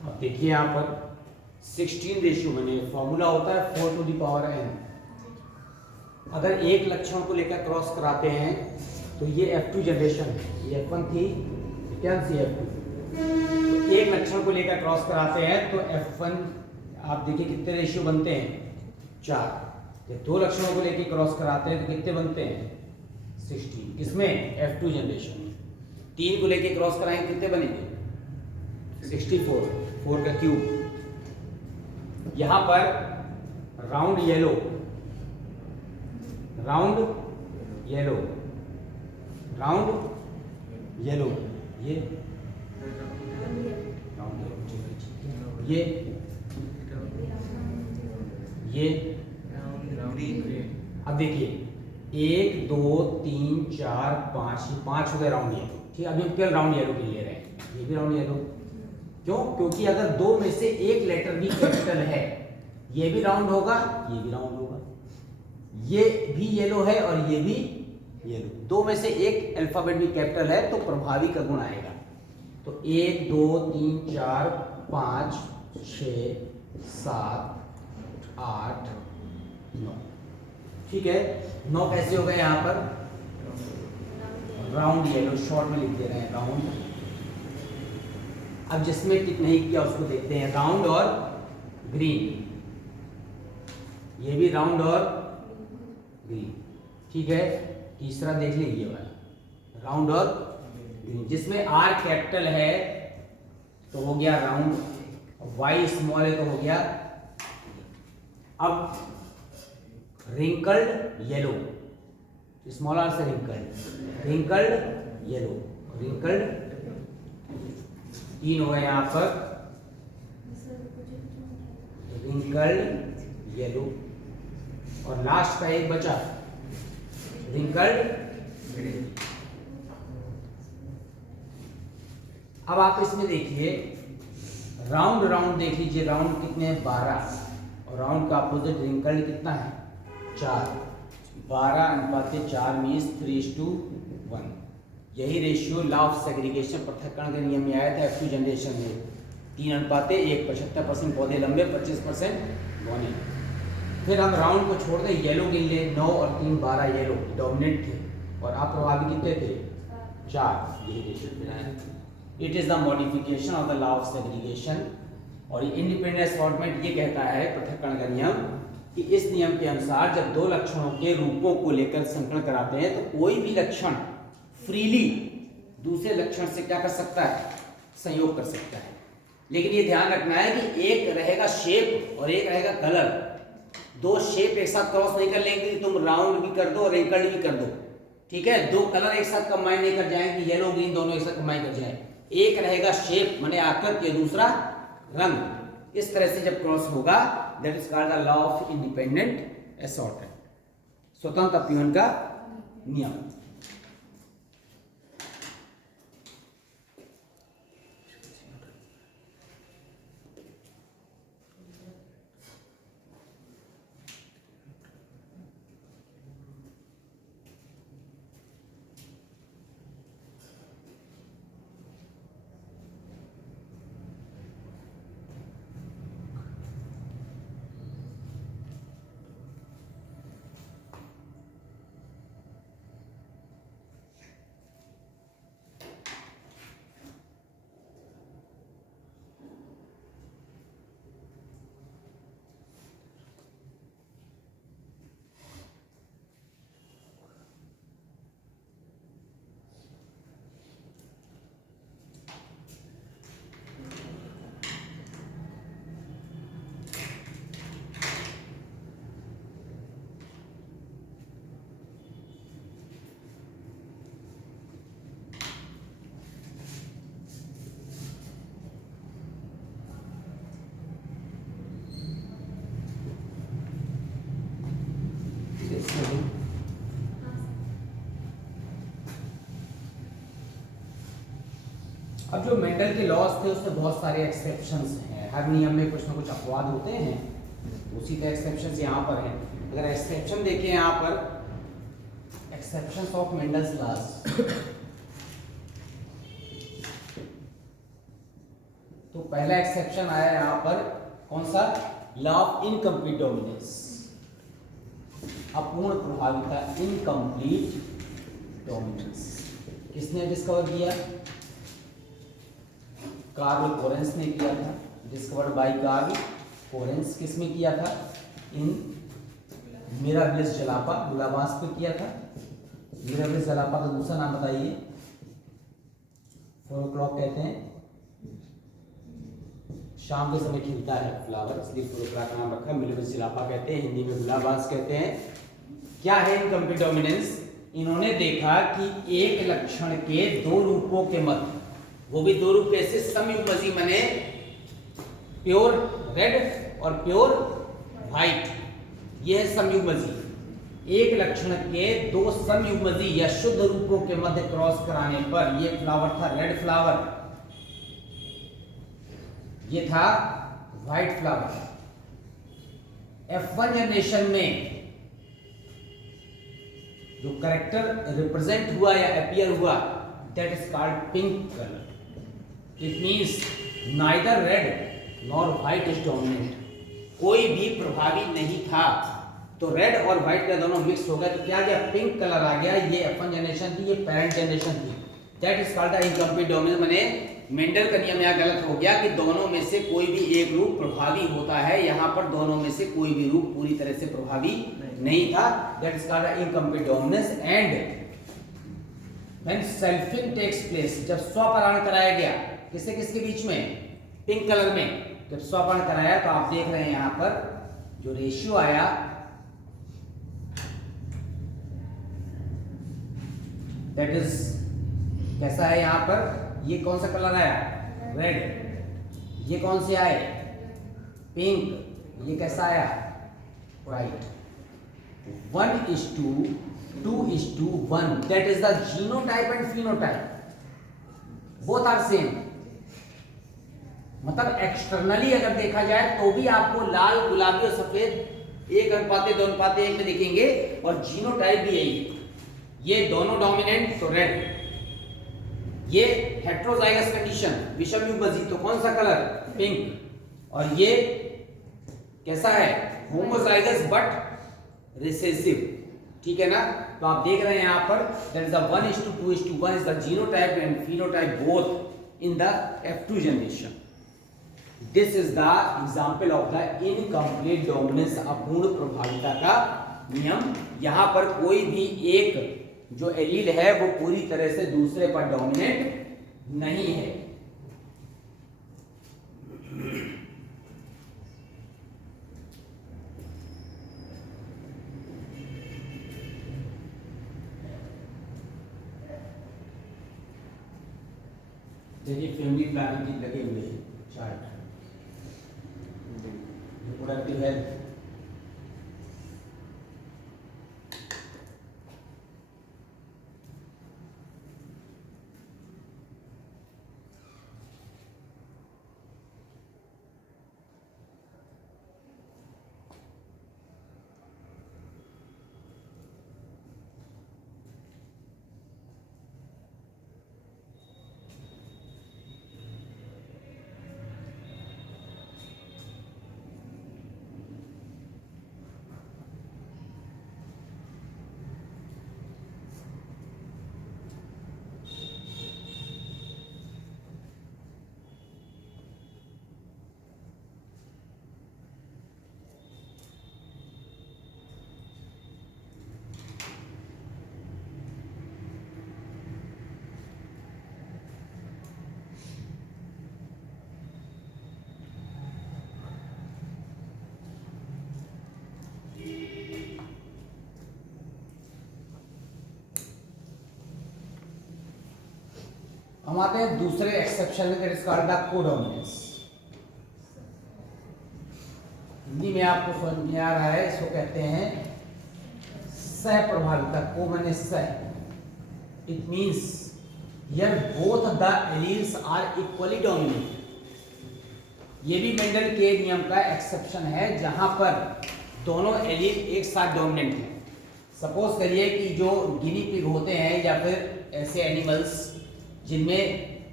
अब देखिए यहाँ पर 16 रेशियो बने, फॉर्मूला होता है 4 टू द पावर n। अगर एक लक्षण को लेकर क्रॉस कराते हैं तो ये F2 जनरेशन है, ये F1 थी, क्या सी F2। तो एक लक्षण को लेकर क्रॉस कराते हैं तो F1 आप देखिए कितने रेशियो बनते हैं, 4। ये दो लक्षणों को लेकर क्रॉस कराते हैं तो कितने बनते हैं, 16। किसमें, F2 जनरेशन। 3 को लेकर क्रॉस कराएंगे कितने बनेंगे, 64, 4 का क्यूब। यहां पर round yellow, round yellow, round yellow, ये ये अब देखिए 1 2 3 4 5, 5 हो गए राउंड येलो। ठीक है, अभी हम केवल राउंड येलो के लिए ले रहे हैं, ये भी राउंड येलो। क्यों, क्योंकि अगर दो में से एक लेटर भी कैपिटल है, ये भी राउंड होगा, ये भी राउंड होगा, ये भी येलो है और ये भी येलो, दो में से एक अल्फाबेट भी कैपिटल है तो प्रभावी का गुण आएगा। तो 1 2 3 4 5 6 7 8 9, ठीक है। 9 कैसे हो गए यहाँ पर, राउंड येलो, शॉर्ट में लिख दे रहे हैं राउंड। अब जिसमें टिक नहीं किया उसको देखते हैं, राउंड और ग्रीन, ये भी राउंड और ग्रीन, ठीक है। तीसरा देख लीजिए वाला, राउंड और ग्रीन, जिसमें आर कैपिटल है तो हो गया राउंड, वाई स्मॉल है तो हो गया। अब रिंकल्ड येलो, स्मॉल आर से रिंकल्ड, रिंकल्ड येलो, रिंकल्ड, 3 हो गए यहाँ पर, रिंकल्ड येलो, और लास्ट का एक बचा रिंकल्ड ग्रीन। अब आप इसमें देखिए राउंड, राउंड देख लीजिए, राउंड कितने हैं, 12, और राउंड का अपोजिट रिंकल्ड कितना है, 4। 12:4 मीन्स 3:1। यही रेशियो लॉ ऑफ सेग्रीगेशन पृथक्करण के नियम में आया था F2 जनरेशन में, 3:1, 75% पौधे लंबे, 25% घने। फिर हम राउंड को छोड़ दें, येलो गिन ले, 9 और 3 12 येलो डोमिनेंट थे, और अप्रभावी कितने थे, 4। यही रेशियो फिर आया। It is the modification of the law of segregation. और इंडिपेंडेंट असॉर्टमेंट ये कहता है, पृथक्करण का नियम, कि इस नियम के अनुसार जब दो लक्षणों के रूपों को लेकर संकलन कराते हैं तो कोई भी लक्षण फ्रीली दूसरे लक्षण से क्या कर सकता है, संयोग कर सकता है। लेकिन ये ध्यान रखना है कि एक रहेगा शेप और एक रहेगा कलर। दो शेप एक साथ क्रॉस नहीं कर लेंगे, तुम राउंड भी कर दो और रिंकल्ड भी कर दो, ठीक है। दो कलर एक साथ कंबाइन नहीं कर जाएंगे, येलो ग्रीन दोनों एक साथ कंबाइन कर जाए। एक रहेगा शेप माने आकृति, दूसरा रंग। इस तरह से जब क्रॉस होगा, that is called the law of independent assortment, स्वतंत्र अपीवन का नियम। अब जो मेंडल के लॉज थे उसमें बहुत सारे एक्सेप्शंस हैं, हर नियम में कुछ ना कुछ अपवाद होते हैं, उसी के एक्सेप्शंस यहाँ पर हैं। अगर एक्सेप्शन देखें यहाँ पर एक्सेप्शंस ऑफ मेंडल्स लॉज, तो पहला एक्सेप्शन आया यहाँ पर कौन सा, लॉ ऑफ इनकम्प्लीट डोमिनेंस, अपूर्ण प्रभाविता, इनकम्प्लीट डोमिनेंस। किसने डिस्कवर किया, कार्ल कोरेंस ने किया था, डिस्कवर्ड बाय कार्ल कोरेंस। किसमें किया था, इन मिराबिलिस जलापा, गुलाबास पे किया था। मिराबिलिस जलापा का दूसरा नाम बताइए, 4 o'clock कहते हैं, शाम के समय खिलता है फ्लावर, इसलिए 4 o'clock का नाम रखा। मिराबिलिस जलापा कहते हैं, हिंदी में गुलाबास कहते हैं। क्या है इनकम्प्लीट डोमिनेंस, इन्होंने देखा कि एक लक्षण के 2 रूपों के मध्य, वो भी 2 रूप कैसे, समयुग्मजी बने, प्योर रेड और प्योर व्हाइट, ये है समयुग्मजी। एक लक्षण के 2 समयुग्मजी या शुद्ध रूपों के मध्य क्रॉस कराने पर, ये फ्लावर था रेड फ्लावर, ये था व्हाइट फ्लावर। F1 जनरेशन में जो करेक्टर रिप्रेजेंट हुआ या अपीयर हुआ, that is called pink colour. It means neither red nor white is dominant, कोई भी प्रभावी नहीं था, तो रेड और व्हाइट का दोनों मिक्स हो गए, तो क्या गया, पिंक कलर आ गया। ये F1 जनरेशन थी, ये पेरेंट जनरेशन थी, that is called the incomplete dominance. माने मेंडल का नियम यहाँ गलत हो गया कि दोनों में से कोई भी एक रूप प्रभावी होता है, यहाँ पर दोनों में से कोई भी रूप पूरी तरह से प्रभावी नहीं था, that is called the incomplete dominance. And when selfing takes place, जब स्वपरागण कराया गया, किससे किसके बीच में, पिंक कलर में, जब स्वपरागण कराया, तो आप देख रहे हैं यहाँ पर जो रेशियो आया, दैट इज कैसा है, यहाँ पर ये कौन सा कलर आया, रेड, ये कौन से आए, पिंक, ये कैसा आया, white. 1:2:1, that is the genotype and phenotype, both are same। मतलब एक्सटर्नली अगर देखा जाए तो भी आपको लाल, गुलाबी और सफेद 1:2:1 में दिखेंगे, और जीनोटाइप भी यही, ये दोनों डोमिनेंट तो रेड, ये हेट्रोजाइगस कंडीशन विषम युग्मजी, तो कौन सा कलर, पिंक, और ये कैसा है, होमोजाइगस बट रिसेसिव, ठीक है ना। तो आप देख रहे हैं यहाँ पर that is the 1:2:1 is the genotype and phenotype both in the F2 generation. This is the example of the incomplete dominance, अपूर्ण प्रभाविता का नियम। यहाँ पर कोई भी एक जो एलील है वो पूरी तरह से दूसरे पर डोमिनेट नहीं है। देखिए फैमिली प्लानिंग की लगे हुए हैं चार्ट, रिप्रोडक्टिव हेल्थ, हम आते हैं दूसरे एक्सेप्शन में, that is called the codominance. Hindi में आपको समझ में आ रहा है, इसको कहते हैं सह प्रभाविता, को माने सह, it means here both the alleles are equally dominant. ये भी मेंडल के नियम का एक्सेप्शन है जहां पर दोनों एलील एक साथ डोमिनेंट हैं। सपोज करिए कि जो गिनी पिग होते हैं या फिर ऐसे एनिमल्स जिनमें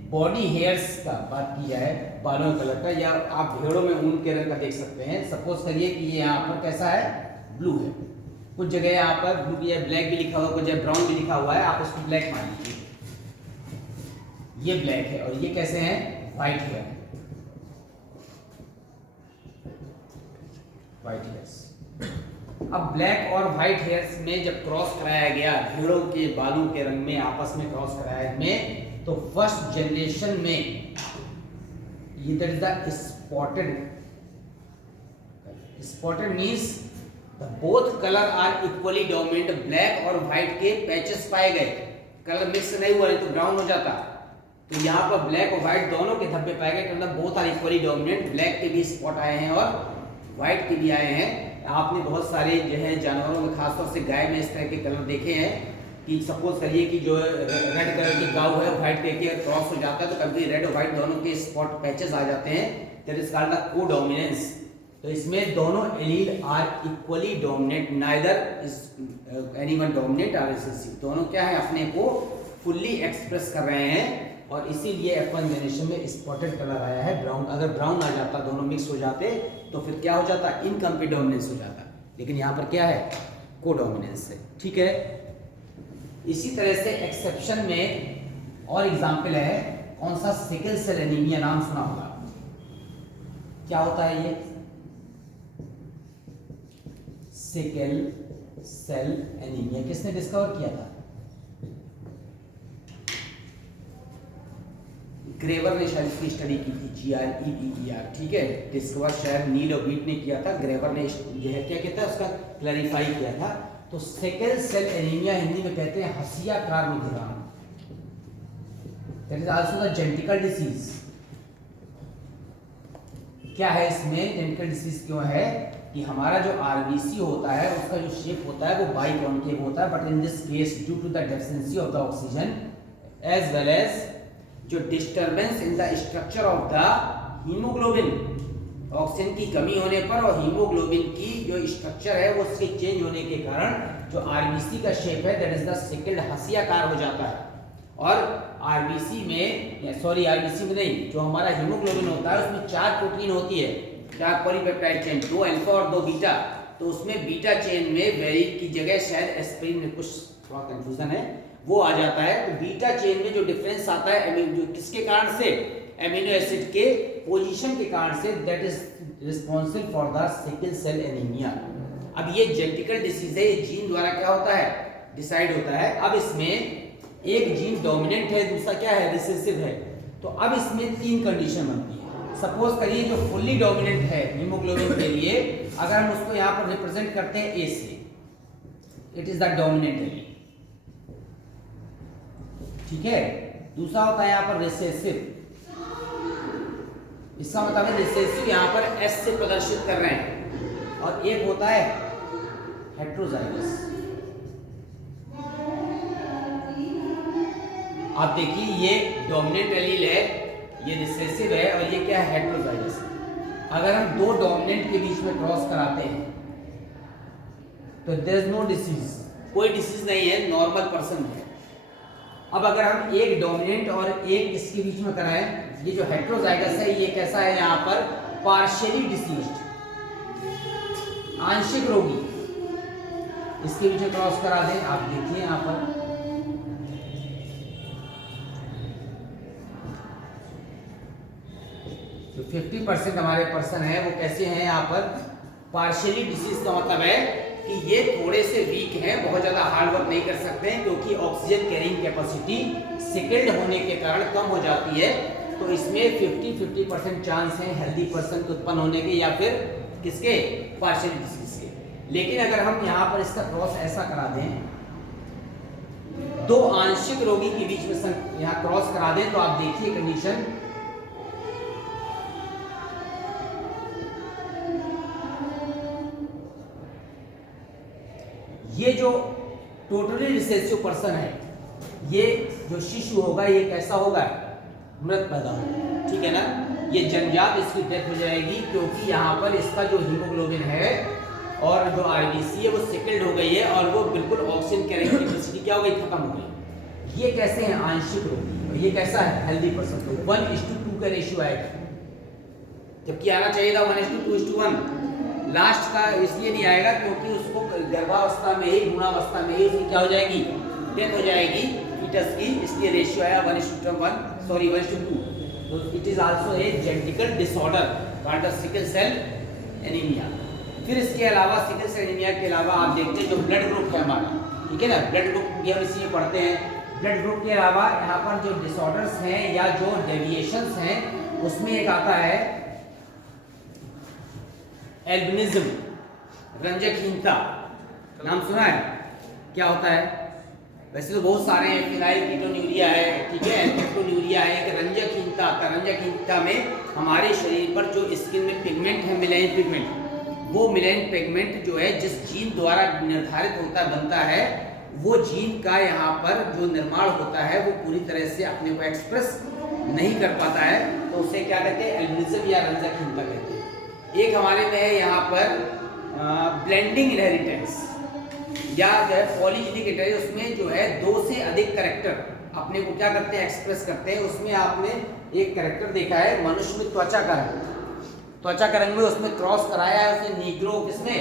बॉडी हेयर्स का बात की जाए, बालों कलर का, या आप भेड़ों में ऊन के रंग का देख सकते हैं। सपोज करिए कि ये यहाँ पर कैसा है, ब्लू है, कुछ जगह यहाँ पर ब्लू की ब्लैक भी लिखा हुआ है, कुछ जगह ब्राउन भी लिखा हुआ है, आप उसको ब्लैक मान लीजिए। ये ब्लैक है और ये कैसे हैं, व्हाइट हेयर, व्हाइट हेयर्स। अब ब्लैक और व्हाइट हेयर्स में जब क्रॉस कराया गया, भेड़ों के बालों के रंग में आपस में क्रॉस कराया में, तो फर्स्ट जनरेशन में ये that is the spotted. Spotted means the both colour are equally dominant. Black और व्हाइट के पैचेस पाए गए, कलर मिक्स नहीं हुआ, नहीं तो ब्राउन हो जाता। तो यहाँ पर ब्लैक और व्हाइट दोनों के धब्बे पाए गए, मतलब both are equally dominant. Black के भी स्पॉट आए हैं और व्हाइट के भी आए हैं। आपने बहुत सारे जो है जानवरों में, खासतौर से गाय में इस तरह के कलर देखे हैं कि सपोज करिए कि जो रेड कलर की गाय है, व्हाइट के क्रॉस हो जाता है, तो कभी रेड और व्हाइट दोनों के स्पॉट पैचेस आ जाते हैं। That is called the codominance. तो इसमें दोनों allele are equally dominant, neither is anyone dominant और रिसेसिव। दोनों क्या है, अपने को फुल्ली एक्सप्रेस कर रहे हैं और इसीलिए F1 जनरेशन में स्पॉटेड कलर आया है। ब्राउन, अगर ब्राउन आ जाता, दोनों मिक्स हो जाते, तो फिर क्या हो जाता, इनकम्प्लीट डोमिनेंस हो जाता। लेकिन यहाँ पर क्या है, कोडोमिनेंस है। ठीक है, इसी तरह से एक्सेप्शन में और एग्जाम्पल है, कौन सा, सिकल सेल एनीमिया, नाम सुना होगा। क्या होता है ये सिकल सेल एनीमिया? किसने डिस्कवर किया था? ग्रेवर ने शायद इसकी स्टडी की थी, GREVER। ठीक है, डिस्कवर शायद नील और वीट ने किया था, ग्रेवर ने जो है क्या कहता है उसका क्लैरिफाई किया था। तो सिकल सेल एनीमिया हिंदी में कहते हैं हसियाकार रुधिराण। That is also the genetical disease. क्या है इसमें जेनेटिकल डिसीज? क्यों है कि हमारा जो आरबीसी होता है उसका जो शेप होता है वो बाइकॉन्केव होता है, but in this case due to the deficiency of the oxygen as well as जो disturbance in the structure of the haemoglobin, oxygen की कमी होने पर और हीमोग्लोबिन की जो स्ट्रक्चर है वो उसके चेंज होने के कारण जो आरबीसी का शेप है दैट इज द सिकल्ड हसियाकार हो जाता है। और आरबीसी में, सॉरी आरबीसी में नहीं, जो हमारा हीमोग्लोबिन होता है उसमें 4 प्रोटीन होती है, 4 पॉलीपेप्टाइड चेन, 2 अल्फा और 2 बीटा। तो उसमें बीटा चेन में वेरिक की जगह शायद एस्पिरिन में, कुछ थोड़ा कंफ्यूजन है, वो आ जाता है। तो बीटा चेन में जो डिफरेंस आता है जो किसके कारण से, एमिनो एसिड के पोजीशन के कारण से, that is responsible for the sickle cell anaemia. अब ये जेनेटिकल डिसीज है, ये जीन द्वारा क्या होता है, डिसाइड होता है। अब इसमें एक जीन डोमिनेंट है, दूसरा क्या है, रिसेसिव है। तो अब इसमें 3 कंडीशन बनती है। सपोज करिए जो फुल्ली डोमिनेंट है हीमोग्लोबिन के लिए, अगर हम उसको यहाँ पर रिप्रेजेंट करते हैं ए से, it is the dominant allele. ठीक है, दूसरा होता है यहाँ पर रिसेसिव, इसका मतलब है रिसेसिव यहाँ पर एस से प्रदर्शित कर रहे हैं, और एक होता है हेट्रोजाइगस। आप देखिए ये डोमिनेंट एलील है, ये रिसेसिव है, और ये क्या है, हेट्रोजाइगस। अगर हम 2 डोमिनेंट के बीच में क्रॉस कराते हैं तो देयर इज नो डिसीज, कोई डिसीज नहीं है, नॉर्मल पर्सन है। अब अगर हम एक डोमिनेंट और एक इसके बीच में कराएं, ये जो हेट्रोजाइगस है ये कैसा है, यहाँ पर पार्शियली डिसीज्ड, आंशिक रोगी, इसके बीच में क्रॉस करा दें, आप देखिए यहाँ पर जो 50% हमारे पर्सन है वो कैसे हैं, यहाँ पर पार्शियली डिसीज। का मतलब है कि ये थोड़े से वीक हैं, बहुत ज्यादा हार्ड वर्क नहीं कर सकते हैं, क्योंकि ऑक्सीजन कैरिंग कैपेसिटी सिकल्ड होने के कारण कम हो जाती है। तो इसमें 50% चांस है हेल्दी पर्सन के उत्पन्न होने के, या फिर किसके, पार्शियल डिसीज के। लेकिन अगर हम यहाँ पर इसका क्रॉस ऐसा करा दें, 2 आंशिक रोगी के बीच में यहाँ क्रॉस करा दें, तो आप देखिए कंडीशन, ये जो टोटली रिसेसिव पर्सन है ये जो शिशु होगा ये कैसा होगा, मृत पैदा होगा, ठीक है ना। ये जन्मजात इसकी डेथ हो जाएगी, क्योंकि यहाँ पर इसका जो हीमोग्लोबिन है और जो आरबीसी है वो सिकल्ड हो गई है, और वो बिल्कुल ऑक्सीजन कैरिंग कैपेसिटी क्या हो गई, खत्म हो गई। ये कैसे हैं, आंशिक रोगी, और ये कैसा है, हेल्दी पर्सन। तो 1:2 का रेशियो आएगा, जबकि आना चाहिए था 1:2:1। लास्ट का इसलिए नहीं आएगा क्योंकि उसको गर्भावस्था में ही, भ्रूणावस्था में ही उसकी क्या हो जाएगी, डेथ हो जाएगी फीटस की, इसलिए रेशियो आया 1:2। तो it is also a genetical disorder called the sickle cell anaemia. फिर इसके अलावा सिकल सेल एनीमिया के अलावा आप देखते हैं जो ब्लड ग्रुप है हमारा, ठीक है ना, ब्लड ग्रुप भी हम इसी में पढ़ते हैं। ब्लड ग्रुप के अलावा यहाँ पर जो डिसऑर्डर्स हैं या जो डेविएशंस हैं, उसमें एक आता है एल्बिनिज्म, रंजकहीनता। नाम सुना है, क्या होता है? वैसे तो बहुत सारे हैं, फिनाइलकीटोन्यूरिया है, ठीक है, एल्केटोन्यूरिया है, कि रंजकहीनता। रंजकहीनता में हमारे शरीर पर जो स्किन में पिगमेंट है, मिलेनिन पिगमेंट, वो मिलेनिन पिगमेंट जो है जिस जीन द्वारा निर्धारित होता है, बनता है, वो जीन का यहाँ पर जो निर्माण होता है वो पूरी तरह से अपने को एक्सप्रेस नहीं कर पाता है, तो उसे क्या कहते हैं, एल्बिनिज्म या रंजकहीनता कहते हैं। एक हमारे में है यहाँ पर ब्लेंडिंग इनहेरिटेंस या जो है पॉलीजेनिक इनहेरिटेंस, उसमें जो है 2 से अधिक कैरेक्टर अपने को क्या करते हैं, एक्सप्रेस करते हैं। उसमें आपने एक कैरेक्टर देखा है मनुष्य में, त्वचा का रंग, त्वचा का रंग में उसमें क्रॉस कराया है उसने नीग्रो, किसमें,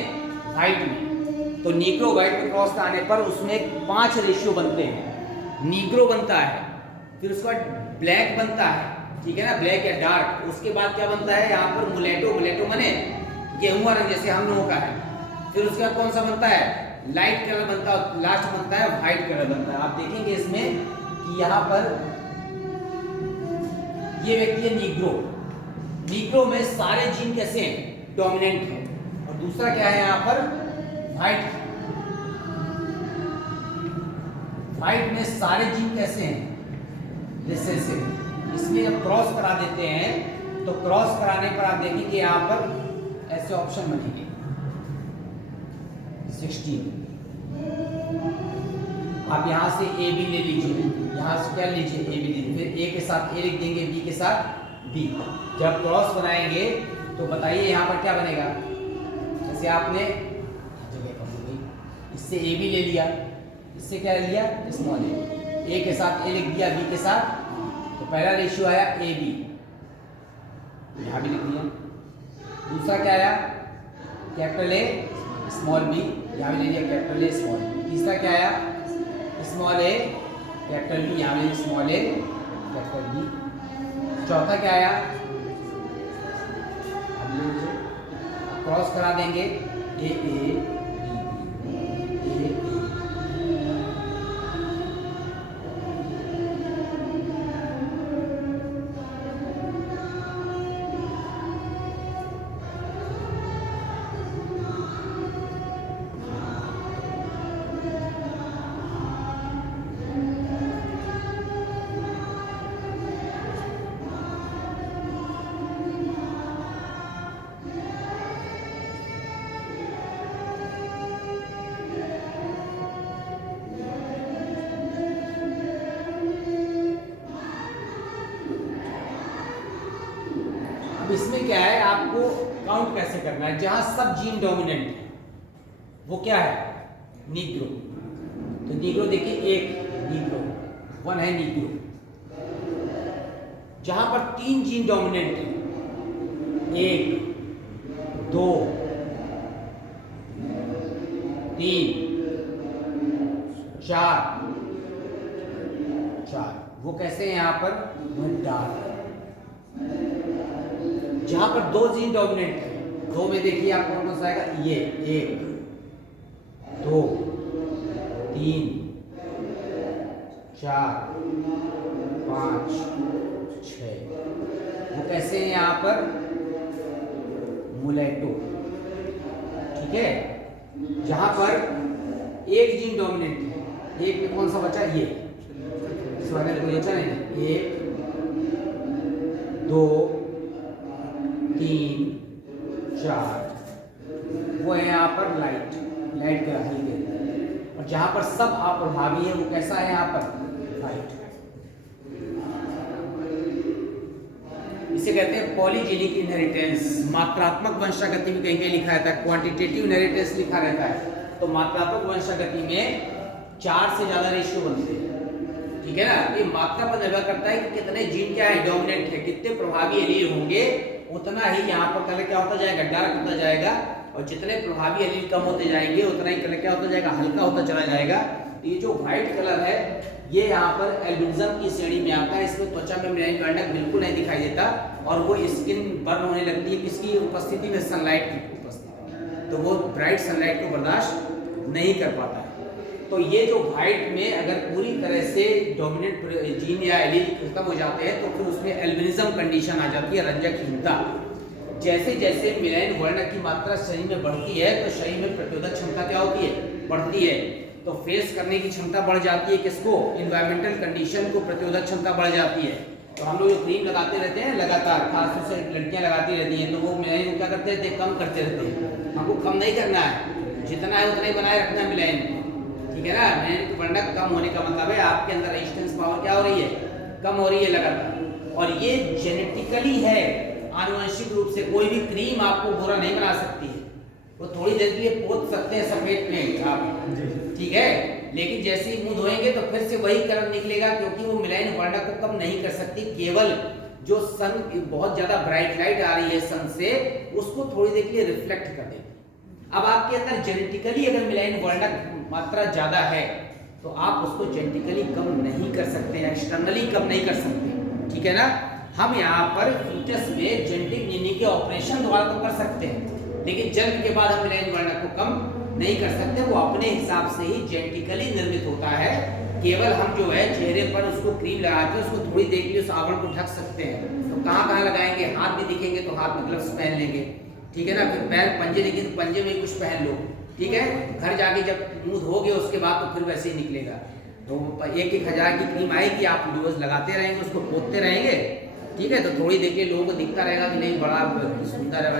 व्हाइट में। तो नीग्रो व्हाइट में क्रॉस कराने पर उसमें 5 रेशियो बनते हैं। नीग्रो बनता है, फिर उसके बाद ब्लैक बनता है, ठीक है ना, ब्लैक या डार्क। उसके बाद क्या बनता है यहाँ पर, मुलेटो, मुलेटो माने गेहुआ रंग, जैसे हम लोगों का है। फिर उसके बाद कौन सा बनता है, लाइट कलर बनता है, लास्ट बनता है व्हाइट कलर बनता है। आप देखेंगे इसमें कि यहाँ पर ये व्यक्ति है नीग्रो। नीग्रो में सारे जीन कैसे हैं, डोमिनेंट है। और दूसरा क्या है यहाँ पर, व्हाइट। व्हाइट में सारे जीन कैसे हैं, रिसेसिव। इसमें जब क्रॉस करा देते हैं तो क्रॉस कराने पर आप देखेंगे यहाँ पर ऐसे ऑप्शन बनेंगे 16। आप यहाँ से ए बी ले लीजिए, यहाँ से क्या लीजिए, ए बी लीजिए, फिर ए के साथ ए लिख देंगे, बी के साथ बी। जब क्रॉस बनाएंगे तो बताइए यहाँ पर क्या बनेगा, जैसे आपने जगह कम हो गई, इससे ए बी ले लिया, इससे क्या ले लिया, स्मॉल ए के साथ ए लिख दिया, बी के साथ, तो पहला रेशियो आया ए बी, यहाँ भी लिख दिया। दूसरा क्या आया, कैपिटल ए स्मॉल बी, यहाँ भी ले लिया कैपिटल ए स्मॉल बी। तीसरा क्या आया, स्मॉल ए कैपिटल बी, यहाँ भी स्मॉल ए कैपिटल बी। चौथा क्या आया, क्रॉस करा देंगे, ए ए इसमें क्या है, आपको काउंट कैसे करना है, जहां सब जीन डोमिनेंट है वो क्या है, नीग्रो। तो नीग्रो देखिए, एक नीग्रो, 1 है नीग्रो। जहां पर 3 जीन डोमिनेंट है, 1 2 3 4, वो कैसे हैं यहाँ पर, वो डार्क। जहां पर 2 जीन डोमिनेंट है, 2 में देखिए आपको कौन सा आएगा, ये 1 2 3 4 5 6, वो कैसे हैं यहाँ पर, मुलेटो, ठीक है। जहां पर 1 जीन डोमिनेंट है, 1 में कौन सा बचा, ये, इस वाले में कोई बचा नहीं, 1 2 3 4, वो है यहाँ पर लाइट का हल्के। और जहाँ पर सब अप्रभावी है वो कैसा है यहाँ पर, हाइट। इसे कहते हैं पॉलीजेनिक इनहेरिटेंस। मात्रात्मक वंशागति में कहीं कहीं लिखा रहता है, क्वांटिटेटिव इनहेरिटेंस लिखा रहता है, तो मात्रात्मक वंशागति में 4 से ज्यादा रेशियो बनते हैं, ठीक है ना। ये मात्रा पर निर्भर करता है कि कितने जीन क्या है, डोमिनेंट है, कितने प्रभावी एलील होंगे, उतना ही यहाँ पर कलर क्या होता जाएगा, डार्क होता जाएगा, और जितने प्रभावी एलील कम होते जाएंगे उतना ही कलर क्या होता जाएगा, हल्का होता चला जाएगा। तो ये जो व्हाइट कलर है ये यहाँ पर एल्बिनिज्म की श्रेणी में आता है। इसमें त्वचा में मेलानिन वर्णक बिल्कुल नहीं दिखाई देता, और वो स्किन बर्न होने लगती है किसकी उपस्थिति में, सनलाइट की उपस्थिति में, तो वो ब्राइट सनलाइट को बर्दाश्त नहीं कर पाता है। तो ये जो व्हाइट में अगर पूरी तरह से डोमिनेंट जीन या एलील खत्म हो जाते हैं तो फिर उसमें एल्बिनिज्म कंडीशन आ जाती है, रंजकहीनता। जैसे जैसे मेलानिन वर्णक की मात्रा शरीर में बढ़ती है तो शरीर में प्रतिरोधक क्षमता क्या होती है, बढ़ती है, तो फेस करने की क्षमता बढ़ जाती है, किसको, एनवायरमेंटल कंडीशन को, प्रतिरोधक क्षमता बढ़ जाती है। तो हम लोग जो क्रीम लगाते रहते हैं लगातार, खासतौर से लड़कियां लगाती रहती हैं, तो वो मेलानिन क्या करते रहते हैं, कम करते रहते हैं। हमको कम नहीं करना है, जितना है उतना ही बनाए रखना है मेलानिन, ठीक है ना। मेलानिन वर्णक कम होने का मतलब है आपके अंदर रेजिस्टेंस पावर क्या हो रही है, कम हो रही है लगातार। और ये जेनेटिकली है, आनुवंशिक रूप से कोई भी क्रीम आपको गोरा नहीं बना सकती है। वो थोड़ी देर के लिए पोत सकते हैं सफेद पेंट आप, ठीक है, लेकिन जैसे ही मुंह धोएंगे तो फिर से वही कलर निकलेगा, क्योंकि वो मेलानिन वर्णक को कम नहीं कर सकती। केवल जो सन बहुत ज्यादा ब्राइट लाइट आ रही है सन से, उसको थोड़ी देर के लिए रिफ्लेक्ट कर देती है। अब आपके अंदर जेनेटिकली अगर मेलानिन वर्णक मात्रा ज्यादा है तो आप उसको जेनेटिकली कम नहीं कर सकते, एक्सटर्नली कम नहीं कर सकते, ठीक है ना। हम यहाँ पर फीटस में जेनेटिक नीनी के ऑपरेशन द्वारा तो कर सकते हैं, लेकिन जन्म के बाद हम मेलानिन वर्णक को कम नहीं कर सकते, वो अपने हिसाब से ही जेनेटिकली निर्मित होता है। केवल हम जो है चेहरे पर उसको क्रीम लगाते हैं, उसको थोड़ी देर के लिए उस आवरण को ढक सकते हैं। तो कहाँ कहाँ लगाएंगे, हाथ भी दिखेंगे तो हाथ में ग्लव्स पहन लेंगे, ठीक है ना। फिर पैर पंजे दिखे तो पंजे में कुछ पहन लो, ठीक है। घर जाके जब मुंह धोगे उसके बाद तो फिर वैसे ही निकलेगा। तो 1-1 हज़ार की क्रीम आएगी, आप रोज लगाते रहेंगे, उसको पोतते रहेंगे, ठीक है। तो थोड़ी देर के लोगों को दिखता रहेगा कि नहीं बड़ा सुंदर है,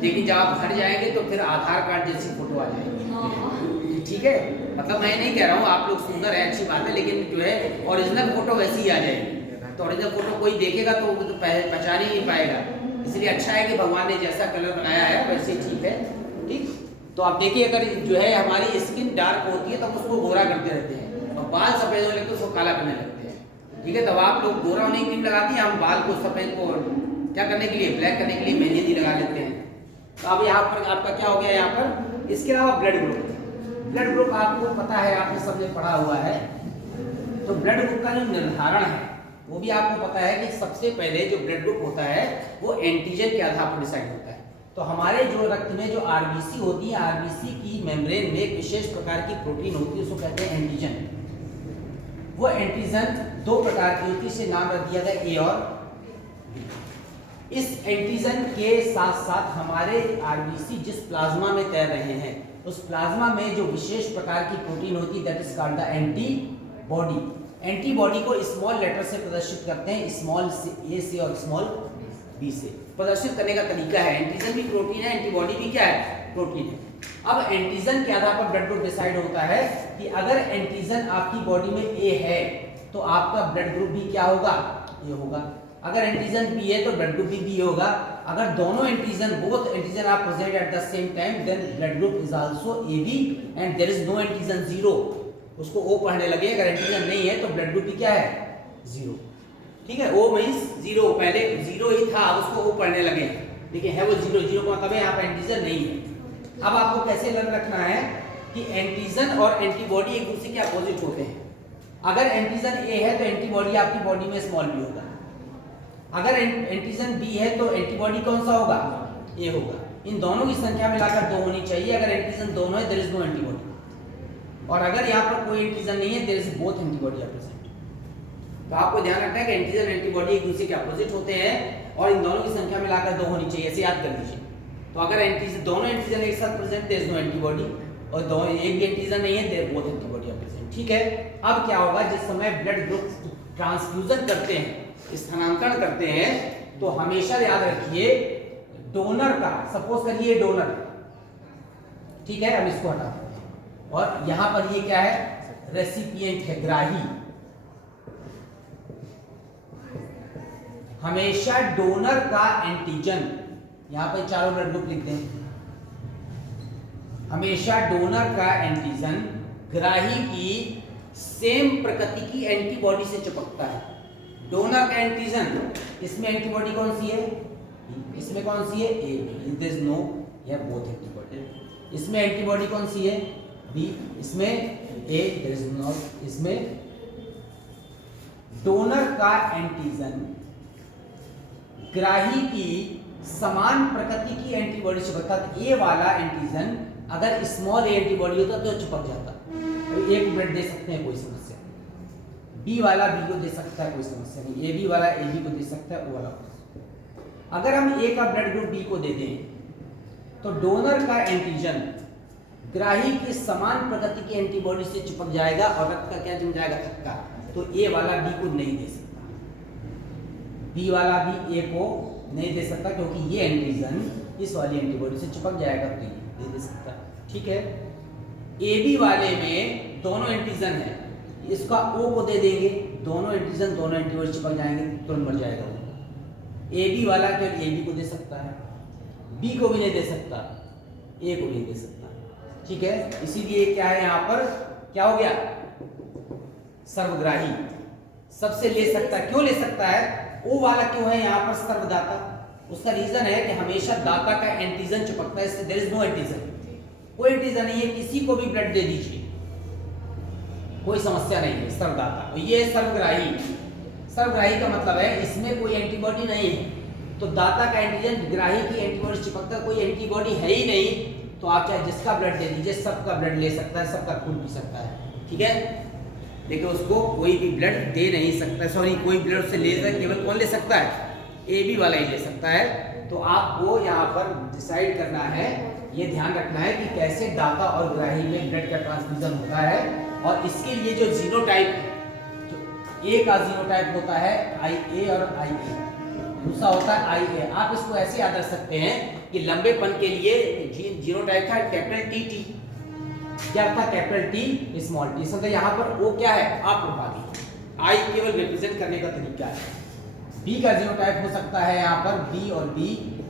लेकिन जब आप घर जाएंगे तो फिर आधार कार्ड जैसी फोटो आ जाएगी, ठीक है। मतलब मैं नहीं कह रहा हूँ आप लोग सुंदर है, अच्छी बात है, लेकिन जो है ओरिजिनल फोटो वैसी ही आ जाएगी। तो ओरिजिनल फोटो कोई देखेगा तो वो तो पहचान ही नहीं पाएगा। इसलिए अच्छा है कि भगवान ने जैसा कलर बनाया है वैसे ही ठीक है, ठीक। तो आप देखिए अगर जो है हमारी स्किन डार्क होती है तो हम उसको गोरा करते रहते हैं, और बाल सफेद होने लगते तो उसको काला करने लगते हैं, ठीक है। तब आप लोग गोरा होने की क्रीम लगाती हैं, हम बाल को सफेद को क्या करने के लिए, ब्लैक करने के लिए मेहंदी लगा लेते हैं। तो अब यहाँ पर आपका क्या हो गया, यहाँ पर इसके अलावा ब्लड ग्रुप। ब्लड ग्रुप आपको पता है, आपने सबने पढ़ा हुआ है। तो ब्लड ग्रुप का जो निर्धारण है वो भी आपको पता है कि सबसे पहले जो ब्लड ग्रुप होता है वो एंटीजन के आधार पर डिसाइड होता है। तो हमारे जो रक्त में जो आरबीसी होती है, आरबीसी की मेम्ब्रेन में एक विशेष प्रकार की प्रोटीन होती है, उसको कहते हैं एंटीजन। वो एंटीजन 2 प्रकार की होती है, इसे नाम रख दिया गया ए और बी। इस एंटीजन के साथ साथ हमारे आरबीसी जिस प्लाज्मा में तैर रहे हैं उस प्लाज्मा में जो विशेष प्रकार की प्रोटीन होती है that is called the antibody. Antibody को स्मॉल लेटर से प्रदर्शित करते हैं, स्मॉल ए से और स्मॉल बी से। प्रदर्शित करने का तरीका है, एंटीजन भी प्रोटीन है, एंटीबॉडी भी क्या है, प्रोटीन है। अब एंटीजन के आधार पर ब्लड ग्रुप डिसाइड होता है कि अगर एंटीजन आपकी बॉडी में ए है तो आपका ब्लड ग्रुप भी क्या होगा, ए होगा। अगर एंटीजन बी है तो ब्लड ग्रुप भी बी होगा। अगर दोनों antigen both antigen are present at the same time then blood group is also AB and there is no antigen zero, उसको ओ पढ़ने लगे। अगर एंटीजन नहीं है तो ब्लड ग्रुप भी क्या है, जीरो, ठीक है। ओ मींस जीरो, पहले जीरो ही था उसको ओ पढ़ने लगे, लेकिन है वो जीरो। जीरो का मतलब है यहाँ पर एंटीजन नहीं है। अब आपको कैसे लर्न रखना है कि एंटीजन और एंटीबॉडी एक दूसरे के अपोजिट होते हैं। अगर एंटीजन ए है तो एंटीबॉडी आपकी बॉडी में स्मॉल बी होगा। अगर एंटीजन बी है तो एंटीबॉडी कौन सा होगा, ए होगा। इन दोनों की संख्या मिलाकर 2 होनी चाहिए। अगर एंटीजन दोनों है देयर इज नो एंटीबॉडी, और अगर यहाँ पर कोई एंटीजन नहीं है there is both antibody are present. तो आपको ध्यान रखना है कि एंटीजन एंटीबॉडी एक दूसरे के अपोजिट होते हैं और इन दोनों की संख्या मिलाकर 2 होनी चाहिए, ऐसे याद कर लीजिए। तो अगर एंटीजन दोनों एंटीजन एक साथ present there is no antibody, और दोनों एक भी एंटीजन नहीं है there both antibody are present, ठीक है। अब क्या होगा, जिस समय ब्लड ग्रुप ट्रांसफ्यूजन करते हैं, स्थानांतरण करते हैं, तो हमेशा याद रखिए डोनर का, सपोज करिए डोनर, ठीक है, हम इसको हटाते हैं, और यहां पर ये क्या है, रेसिपिएंट है, ग्राही। हमेशा डोनर का एंटीजन, यहां पर चारों ब्लड ग्रुप लिख दें, हमेशा डोनर का एंटीजन ग्राही की सेम प्रकृति की एंटीबॉडी से चिपकता है। डोनर का एंटीजन, इसमें एंटीबॉडी कौन सी है, इसमें कौन सी है, ए, देयर इज नो, यह बोथ एंटीबॉडी। इसमें एंटीबॉडी कौन सी है, बी, इसमें ए, देयर इज नॉट। इसमें डोनर का एंटीजन ग्राही की समान प्रकृति की एंटीबॉडी से चिपकता है। ए वाला एंटीजन अगर स्मॉल ए एंटीबॉडी होता तो चिपक जाता, तो एक ब्लड दे सकते हैं, कोई समस्या नहीं। बी वाला बी को दे सकता है, कोई समस्या नहीं। ए बी वाला ए बी को दे सकता है, ओ वाला। अगर हम ए का ब्लड ग्रुप बी को दे दें तो डोनर का एंटीजन ग्राही की समान प्रकृति की एंटीबॉडी से चिपक जाएगा और रक्त का क्या जम जाएगा, थक्का। तो ए वाला बी को नहीं दे सकता, बी वाला भी ए को नहीं दे सकता, क्योंकि ये एंटीजन इस वाली एंटीबॉडी से चिपक जाएगा, तो ये नहीं दे सकता। ठीक है। ए बी वाले में दोनों एंटीजन है, इसका ओ को दे देंगे, दोनों एंटीजन दोनों एंटीबॉडी चिपक जाएंगे, तुरंत मर जाएगा वो। ए बी वाला केवल ए बी को दे सकता है, बी को भी नहीं दे सकता, ए को नहीं दे सकता। ठीक है। इसीलिए क्या है, यहाँ पर क्या हो गया, सर्वग्राही सबसे ले सकता है। क्यों ले सकता है, ओ वाला क्यों है यहाँ पर सर्वदाता, उसका रीजन है कि हमेशा दाता का एंटीजन चिपकता है, इससे देयर इज नो एंटीजन, कोई एंटीजन नहीं है, किसी को भी ब्लड दे दीजिए, कोई समस्या नहीं है, सर्वदाता। और ये सर्वग्राही, सर्वग्राही का मतलब है इसमें कोई एंटीबॉडी नहीं है, तो दाता का एंटीजन ग्राही की एंटीबॉडी चिपकता, कोई एंटीबॉडी है ही नहीं, तो आप चाहे जिसका ब्लड दे दीजिए, सबका ब्लड ले सकता है, सबका खून पी सकता है। ठीक है। देखिए उसको कोई भी ब्लड दे नहीं सकता, सॉरी कोई ब्लड से ले सकता है, केवल कौन ले सकता है, ए बी वाला ही ले सकता है। तो आपको यहाँ पर डिसाइड करना है, ये ध्यान रखना है कि कैसे दाता और ग्राही में ब्लड का ट्रांसफ्यूजन होता है। और इसके लिए जो जीनोटाइप, जो ए का जीनोटाइप होता है आई ए और आई ए, दूसरा होता है आई ए। आप इसको ऐसे याद रख सकते हैं कि लंबेपन के लिए जीनोटाइप था कैपिटल टी टी, क्या था, कैपिटल टी स्मॉल टी। समझे यहाँ पर ओ क्या है, अप्रभावी, आई केवल रिप्रेजेंट करने का तरीका है। बी का जीनोटाइप हो सकता है यहाँ पर बी और बी,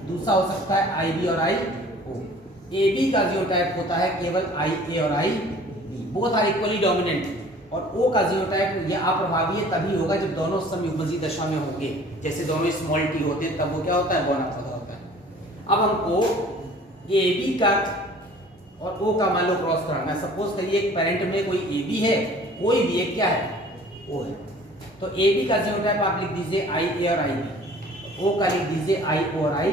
दूसरा हो सकता है आई बी और आई ओ। ए बी का जीनोटाइप होता है केवल आई ए और I B, both are equally dominant. और ओ का जीनोटाइप ये अप्रभावी है तभी होगा जब दोनों समयुग्मजी दशा में होंगे, जैसे दोनों स्मॉल टी होते हैं, तब वो क्या होता है, बोनाफाइड होता है। अब हमको ए बी का और ओ का मान लो क्रॉस कराना है। सपोज करिए एक पेरेंट में कोई ए बी है, कोई भी एक क्या है, ओ है, तो ए बी का जीनोटाइप आप लिख दीजिए आई ए और आई बी, ओ का लिख दीजिए आई ओ और आई ओ।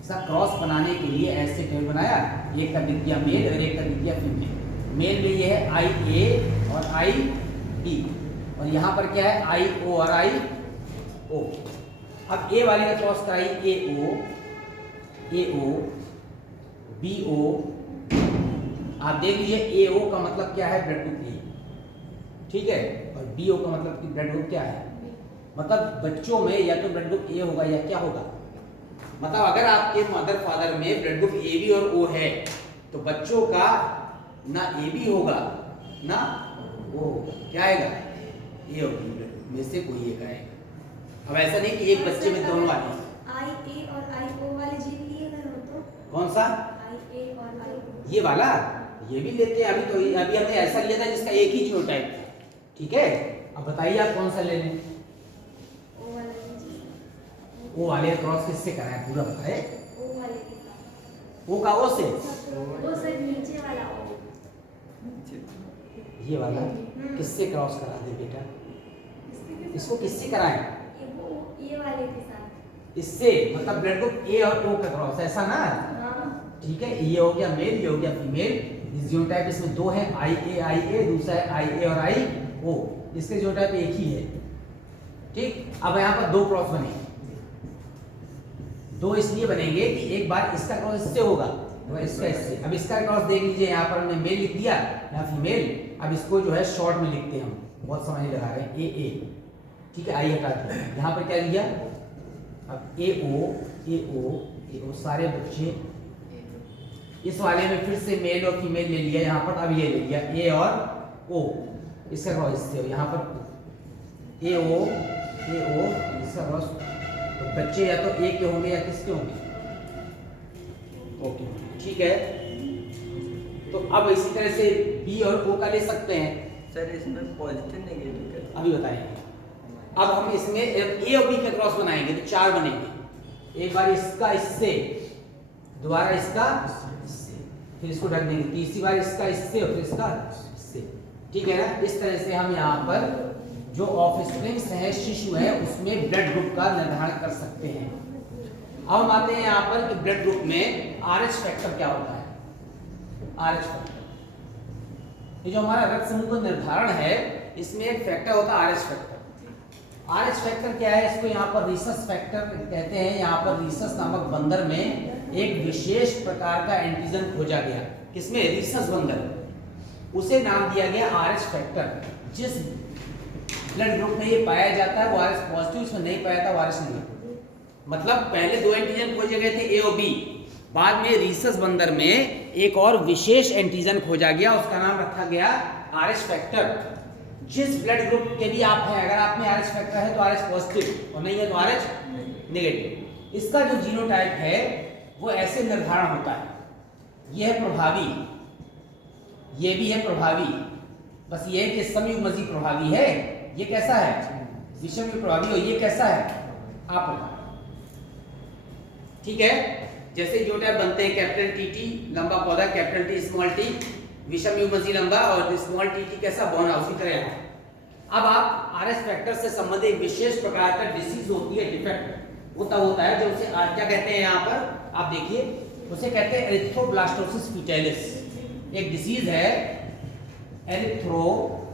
इसका क्रॉस बनाने के लिए ऐसे टेबल बनाया, एक का लिख दिया मेल और एक का लिख दिया फीमेल। मेल में ये है आई ए और आई बी, और यहाँ पर क्या है, आई ओ और आई ओ। अब ए वाले का क्रॉस कराइए, ए ओ बी ओ। आप देख लीजिए ए ओ का मतलब क्या है, ब्लड ग्रुप ए, ठीक है, और बी ओ का मतलब कि ब्लड ग्रुप क्या है, मतलब बच्चों में या तो ब्लड ग्रुप ए होगा या क्या होगा, मतलब अगर आपके मदर फादर में ब्लड ग्रुप ए बी और ओ है तो बच्चों का ना ए बी होगा ना ओ होगा, क्या आएगा, ए और बी ब्लड में से कोई एक आएगा। अब ऐसा नहीं कि एक बच्चे में दोनों आए, आई ए और आई ओ वाले जीन लिए गए हो तो कौन सा, आई ए और आई ओ, ये वाला, ये भी लेते हैं। अभी हमने ऐसा लिया था जिसका एक ही जीनोटाइप था, ठीक है। अब बताइए आप कौन सा ले लें, ओ वाला लीजिए। ओ वाले क्रॉस किससे कराएं, पूरा बताए, ओ वाले के साथ, ओ का ओ से, वो सर नीचे वाला ओ, ये वाला किससे क्रॉस करा दे बेटा, इसको किससे कराएं, ये वाले के साथ, इससे, मतलब ब्लड ग्रुप ए और ओ का क्रॉस, ऐसा ना, ठीक है। ये हो गया मेल, ये हो गया फीमेल। जीनोटाइप इसमें दो है, आई ए, दूसरा है आई ए और आई ओ, इसके जीनोटाइप एक ही है, ठीक। अब यहाँ पर दो क्रॉस बनेंगे, दो इसलिए बनेंगे कि एक बार इसका क्रॉस इससे होगा, इसका इससे। अब इसका क्रॉस देख लीजिए, यहाँ पर हमने मेल लिख दिया, यहाँ फीमेल। अब इसको जो है शॉर्ट में लिखते हैं हम, बहुत समय लगा रहे हैं, ए ए, ठीक है, आई हटा दिया, यहाँ पर क्या लिया, अब ए ओ सारे बच्चे, इस वाले में फिर से मेल और फीमेल ले लिया यहाँ पर, अब ये ले लिया ए और ओ, इसका क्रॉस इससे, यहाँ पर ए ओ इसका क्रॉस तो बच्चे या तो ए के होंगे या किसके होंगे, ओके ठीक है। तो अब इसी तरह से बी और ओ का ले सकते हैं। सर इसमें पॉजिटिव नेगेटिव क्या? अभी बताएंगे। अब हम इसमें ए और बी का क्रॉस बनाएंगे तो 4 बनेंगे। एक बार इसका इससे, दोबारा इसका इससे, फिर इसको ढक देंगे, तीसरी बार इसका इससे और फिर इसका इससे, ठीक है ना। इस तरह से हम यहाँ पर जो ऑफस्प्रिंग्स है, शिशु है, उसमें ब्लड ग्रुप का निर्धारण कर सकते हैं। अब हम आते हैं यहाँ पर कि ब्लड ग्रुप में आरएच फैक्टर क्या होता है। आरएच फैक्टर, ये जो हमारा रक्त समूह का निर्धारण है, इसमें एक फैक्टर होता है आरएच फैक्टर। आरएच फैक्टर क्या है, इसको यहाँ पर रीसस फैक्टर कहते हैं। यहाँ पर रीसस नामक बंदर में एक विशेष प्रकार का एंटीजन खोजा गया। किसमें? रीसस बंदर, उसे नाम दिया गया आरएच फैक्टर। जिस ब्लड ग्रुप में ये पाया जाता है वो आरएच पॉजिटिव, इसमें नहीं पाया था वो आरएच नेगेटिव। मतलब पहले 2 एंटीजन खोजे गए थे, ए और बी, बाद में रीसस बंदर में एक और विशेष एंटीजन खोजा गया, उसका नाम रखा गया आरएच फैक्टर। जिस ब्लड ग्रुप के भी आप हैं, अगर आप में आरएच फैक्टर है तो आरएच पॉजिटिव और नहीं है तो आरएच नेगेटिव। इसका जो जीनोटाइप है वो ऐसे निर्धारण होता है, ये है प्रभावी, ये भी है प्रभावी, बस ये है कि समयुग्मजी प्रभावी है, ये कैसा है विषम प्रभावी, और ये कैसा है अप्रभावी, ठीक है। जैसे जीनोटाइप बनते हैं कैपिटल टी, लंबा पौधा, कैपिटल टी स्मॉल टी, विषम युग्मजी लंबा, और स्मॉल टी कैसा बौना, उसी तरह। अब आप आरएच फैक्टर से संबंधित एक विशेष प्रकार का डिसीज होती है, डिफेक्ट वो तब होता है जब उसे क्या कहते हैं, यहाँ पर आप देखिए, उसे कहते हैं एरिथ्रोब्लास्टोसिस फीटालिस। एक डिसीज है एरिथ्रोब्लास्टोसिस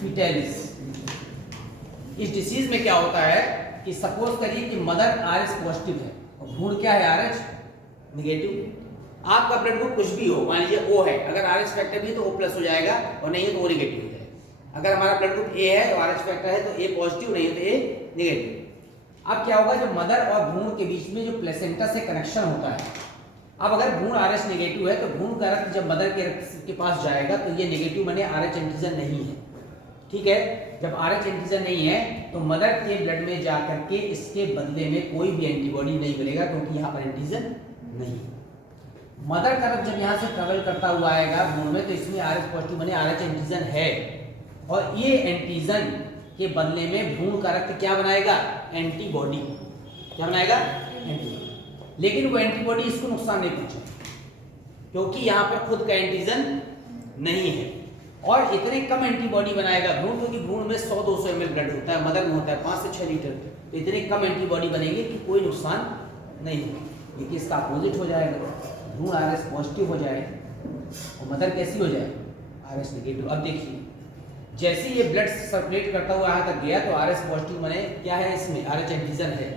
फीटालिस। इस डिसीज में क्या होता है कि सपोज करिए कि मदर आरएच पॉजिटिव है और भ्रूण क्या है आरएच नेगेटिव। आपका ब्लड ग्रुप कुछ भी हो, मान लीजिए ओ है, अगर आरएच फैक्टर भी है तो ओ प्लस हो जाएगा और नहीं है तो ओ नेगेटिव हो जाएगा। अगर हमारा ब्लड ग्रुप ए है तो आरएच फैक्टर है तो ए पॉजिटिव, नहीं है तो ए नेगेटिव। अब क्या होगा, जब मदर और भ्रूण के बीच में जो प्लेसेंटा से कनेक्शन होता है, अब अगर भ्रूण आरएच नेगेटिव है तो भ्रूण का रक्त जब मदर के रक्त के पास जाएगा तो ये नेगेटिव माने आरएच एंटीजन नहीं है, ठीक है। जब आरएच एंटीजन नहीं है तो मदर के ब्लड में जाकर के इसके बदले में कोई भी एंटीबॉडी नहीं बनेगा, क्योंकि यहाँ पर एंटीजन नहीं है। मदर का रक्त जब यहाँ से ट्रेवल करता हुआ आएगा भ्रूण में तो इसमें आरएच पॉजिटिव माने आरएच एंटीजन है, और ये एंटीजन के बदले में भ्रूण का रक्त क्या बनाएगा, एंटीबॉडी। क्या बनाएगा, एंटीबॉडी। लेकिन वो एंटीबॉडी इसको नुकसान नहीं पहुंचाएगी, क्योंकि यहाँ पर खुद का एंटीजन नहीं है, और इतने कम एंटीबॉडी बनाएगा भ्रूण, क्योंकि भ्रूण में 100-200 ml ब्लड होता है, मदर में होता है 5 से 6 लीटर। तो इतने कम एंटीबॉडी बनेंगे कि कोई नुकसान नहीं होगा। लेकिन इसका अपोजिट हो जाएगा, भ्रूण आरएच पॉजिटिव हो जाए और मदर कैसी हो जाए, आरएच नेगेटिव। अब देखिए, जैसे ये ब्लड सर्कुलेट करता हुआ यहाँ तक गया तो आरएच पॉजिटिव माने क्या है, इसमें आरएच एंटीजन है।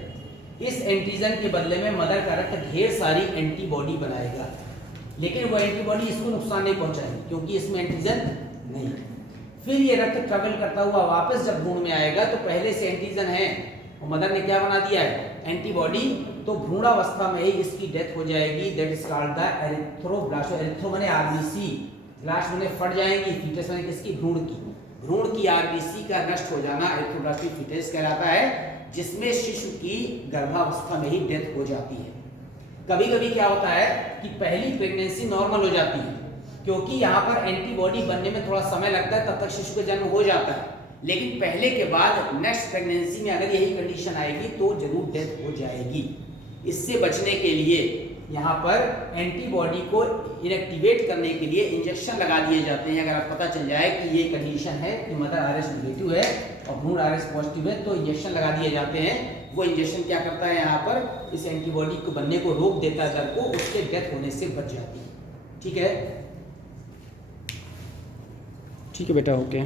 इस एंटीजन के बदले में मदर का रक्त ढेर सारी एंटीबॉडी बनाएगा, लेकिन वो एंटीबॉडी इसको नुकसान नहीं पहुंचाएगी क्योंकि इसमें एंटीजन नहीं। फिर ये रक्त ट्रेवल करता हुआ वापस जब भ्रूण में आएगा तो पहले से एंटीजन है और मदर ने क्या बना दिया है, एंटीबॉडी। तो भ्रूणावस्था में ही इसकी डेथ हो जाएगी, that is called the erythroblast. Erythro माने आरबीसी, ब्लास्ट माने फट जाएंगी, फीटस माने किसकी, भ्रूण की। भ्रूण की आरबीसी का नष्ट हो जाना एरिथ्रोब्लास्टिक फीटस कहलाता है, जिसमें शिशु की गर्भावस्था में ही डेथ हो जाती है। कभी कभी क्या होता है कि पहली प्रेगनेंसी नॉर्मल हो जाती है, क्योंकि यहाँ पर एंटीबॉडी बनने में थोड़ा समय लगता है, तब तक शिशु का जन्म हो जाता है। लेकिन पहले के बाद नेक्स्ट प्रेगनेंसी में अगर यही कंडीशन आएगी तो जरूर डेथ हो जाएगी। इससे बचने के लिए यहाँ पर एंटीबॉडी को इनएक्टिवेट करने के लिए इंजेक्शन लगा दिए जाते हैं। अगर आप पता चल जाए कि ये कंडीशन है कि मदर आरएच नेगेटिव है और भ्रूण आरएच पॉजिटिव है, तो इंजेक्शन लगा दिए जाते हैं। वो इंजेक्शन क्या करता है, यहाँ पर इस एंटीबॉडी को बनने को रोक देता है जड़ को, उसके डेथ होने से बच जाती है। ठीक है, ठीक है बेटा, ओके।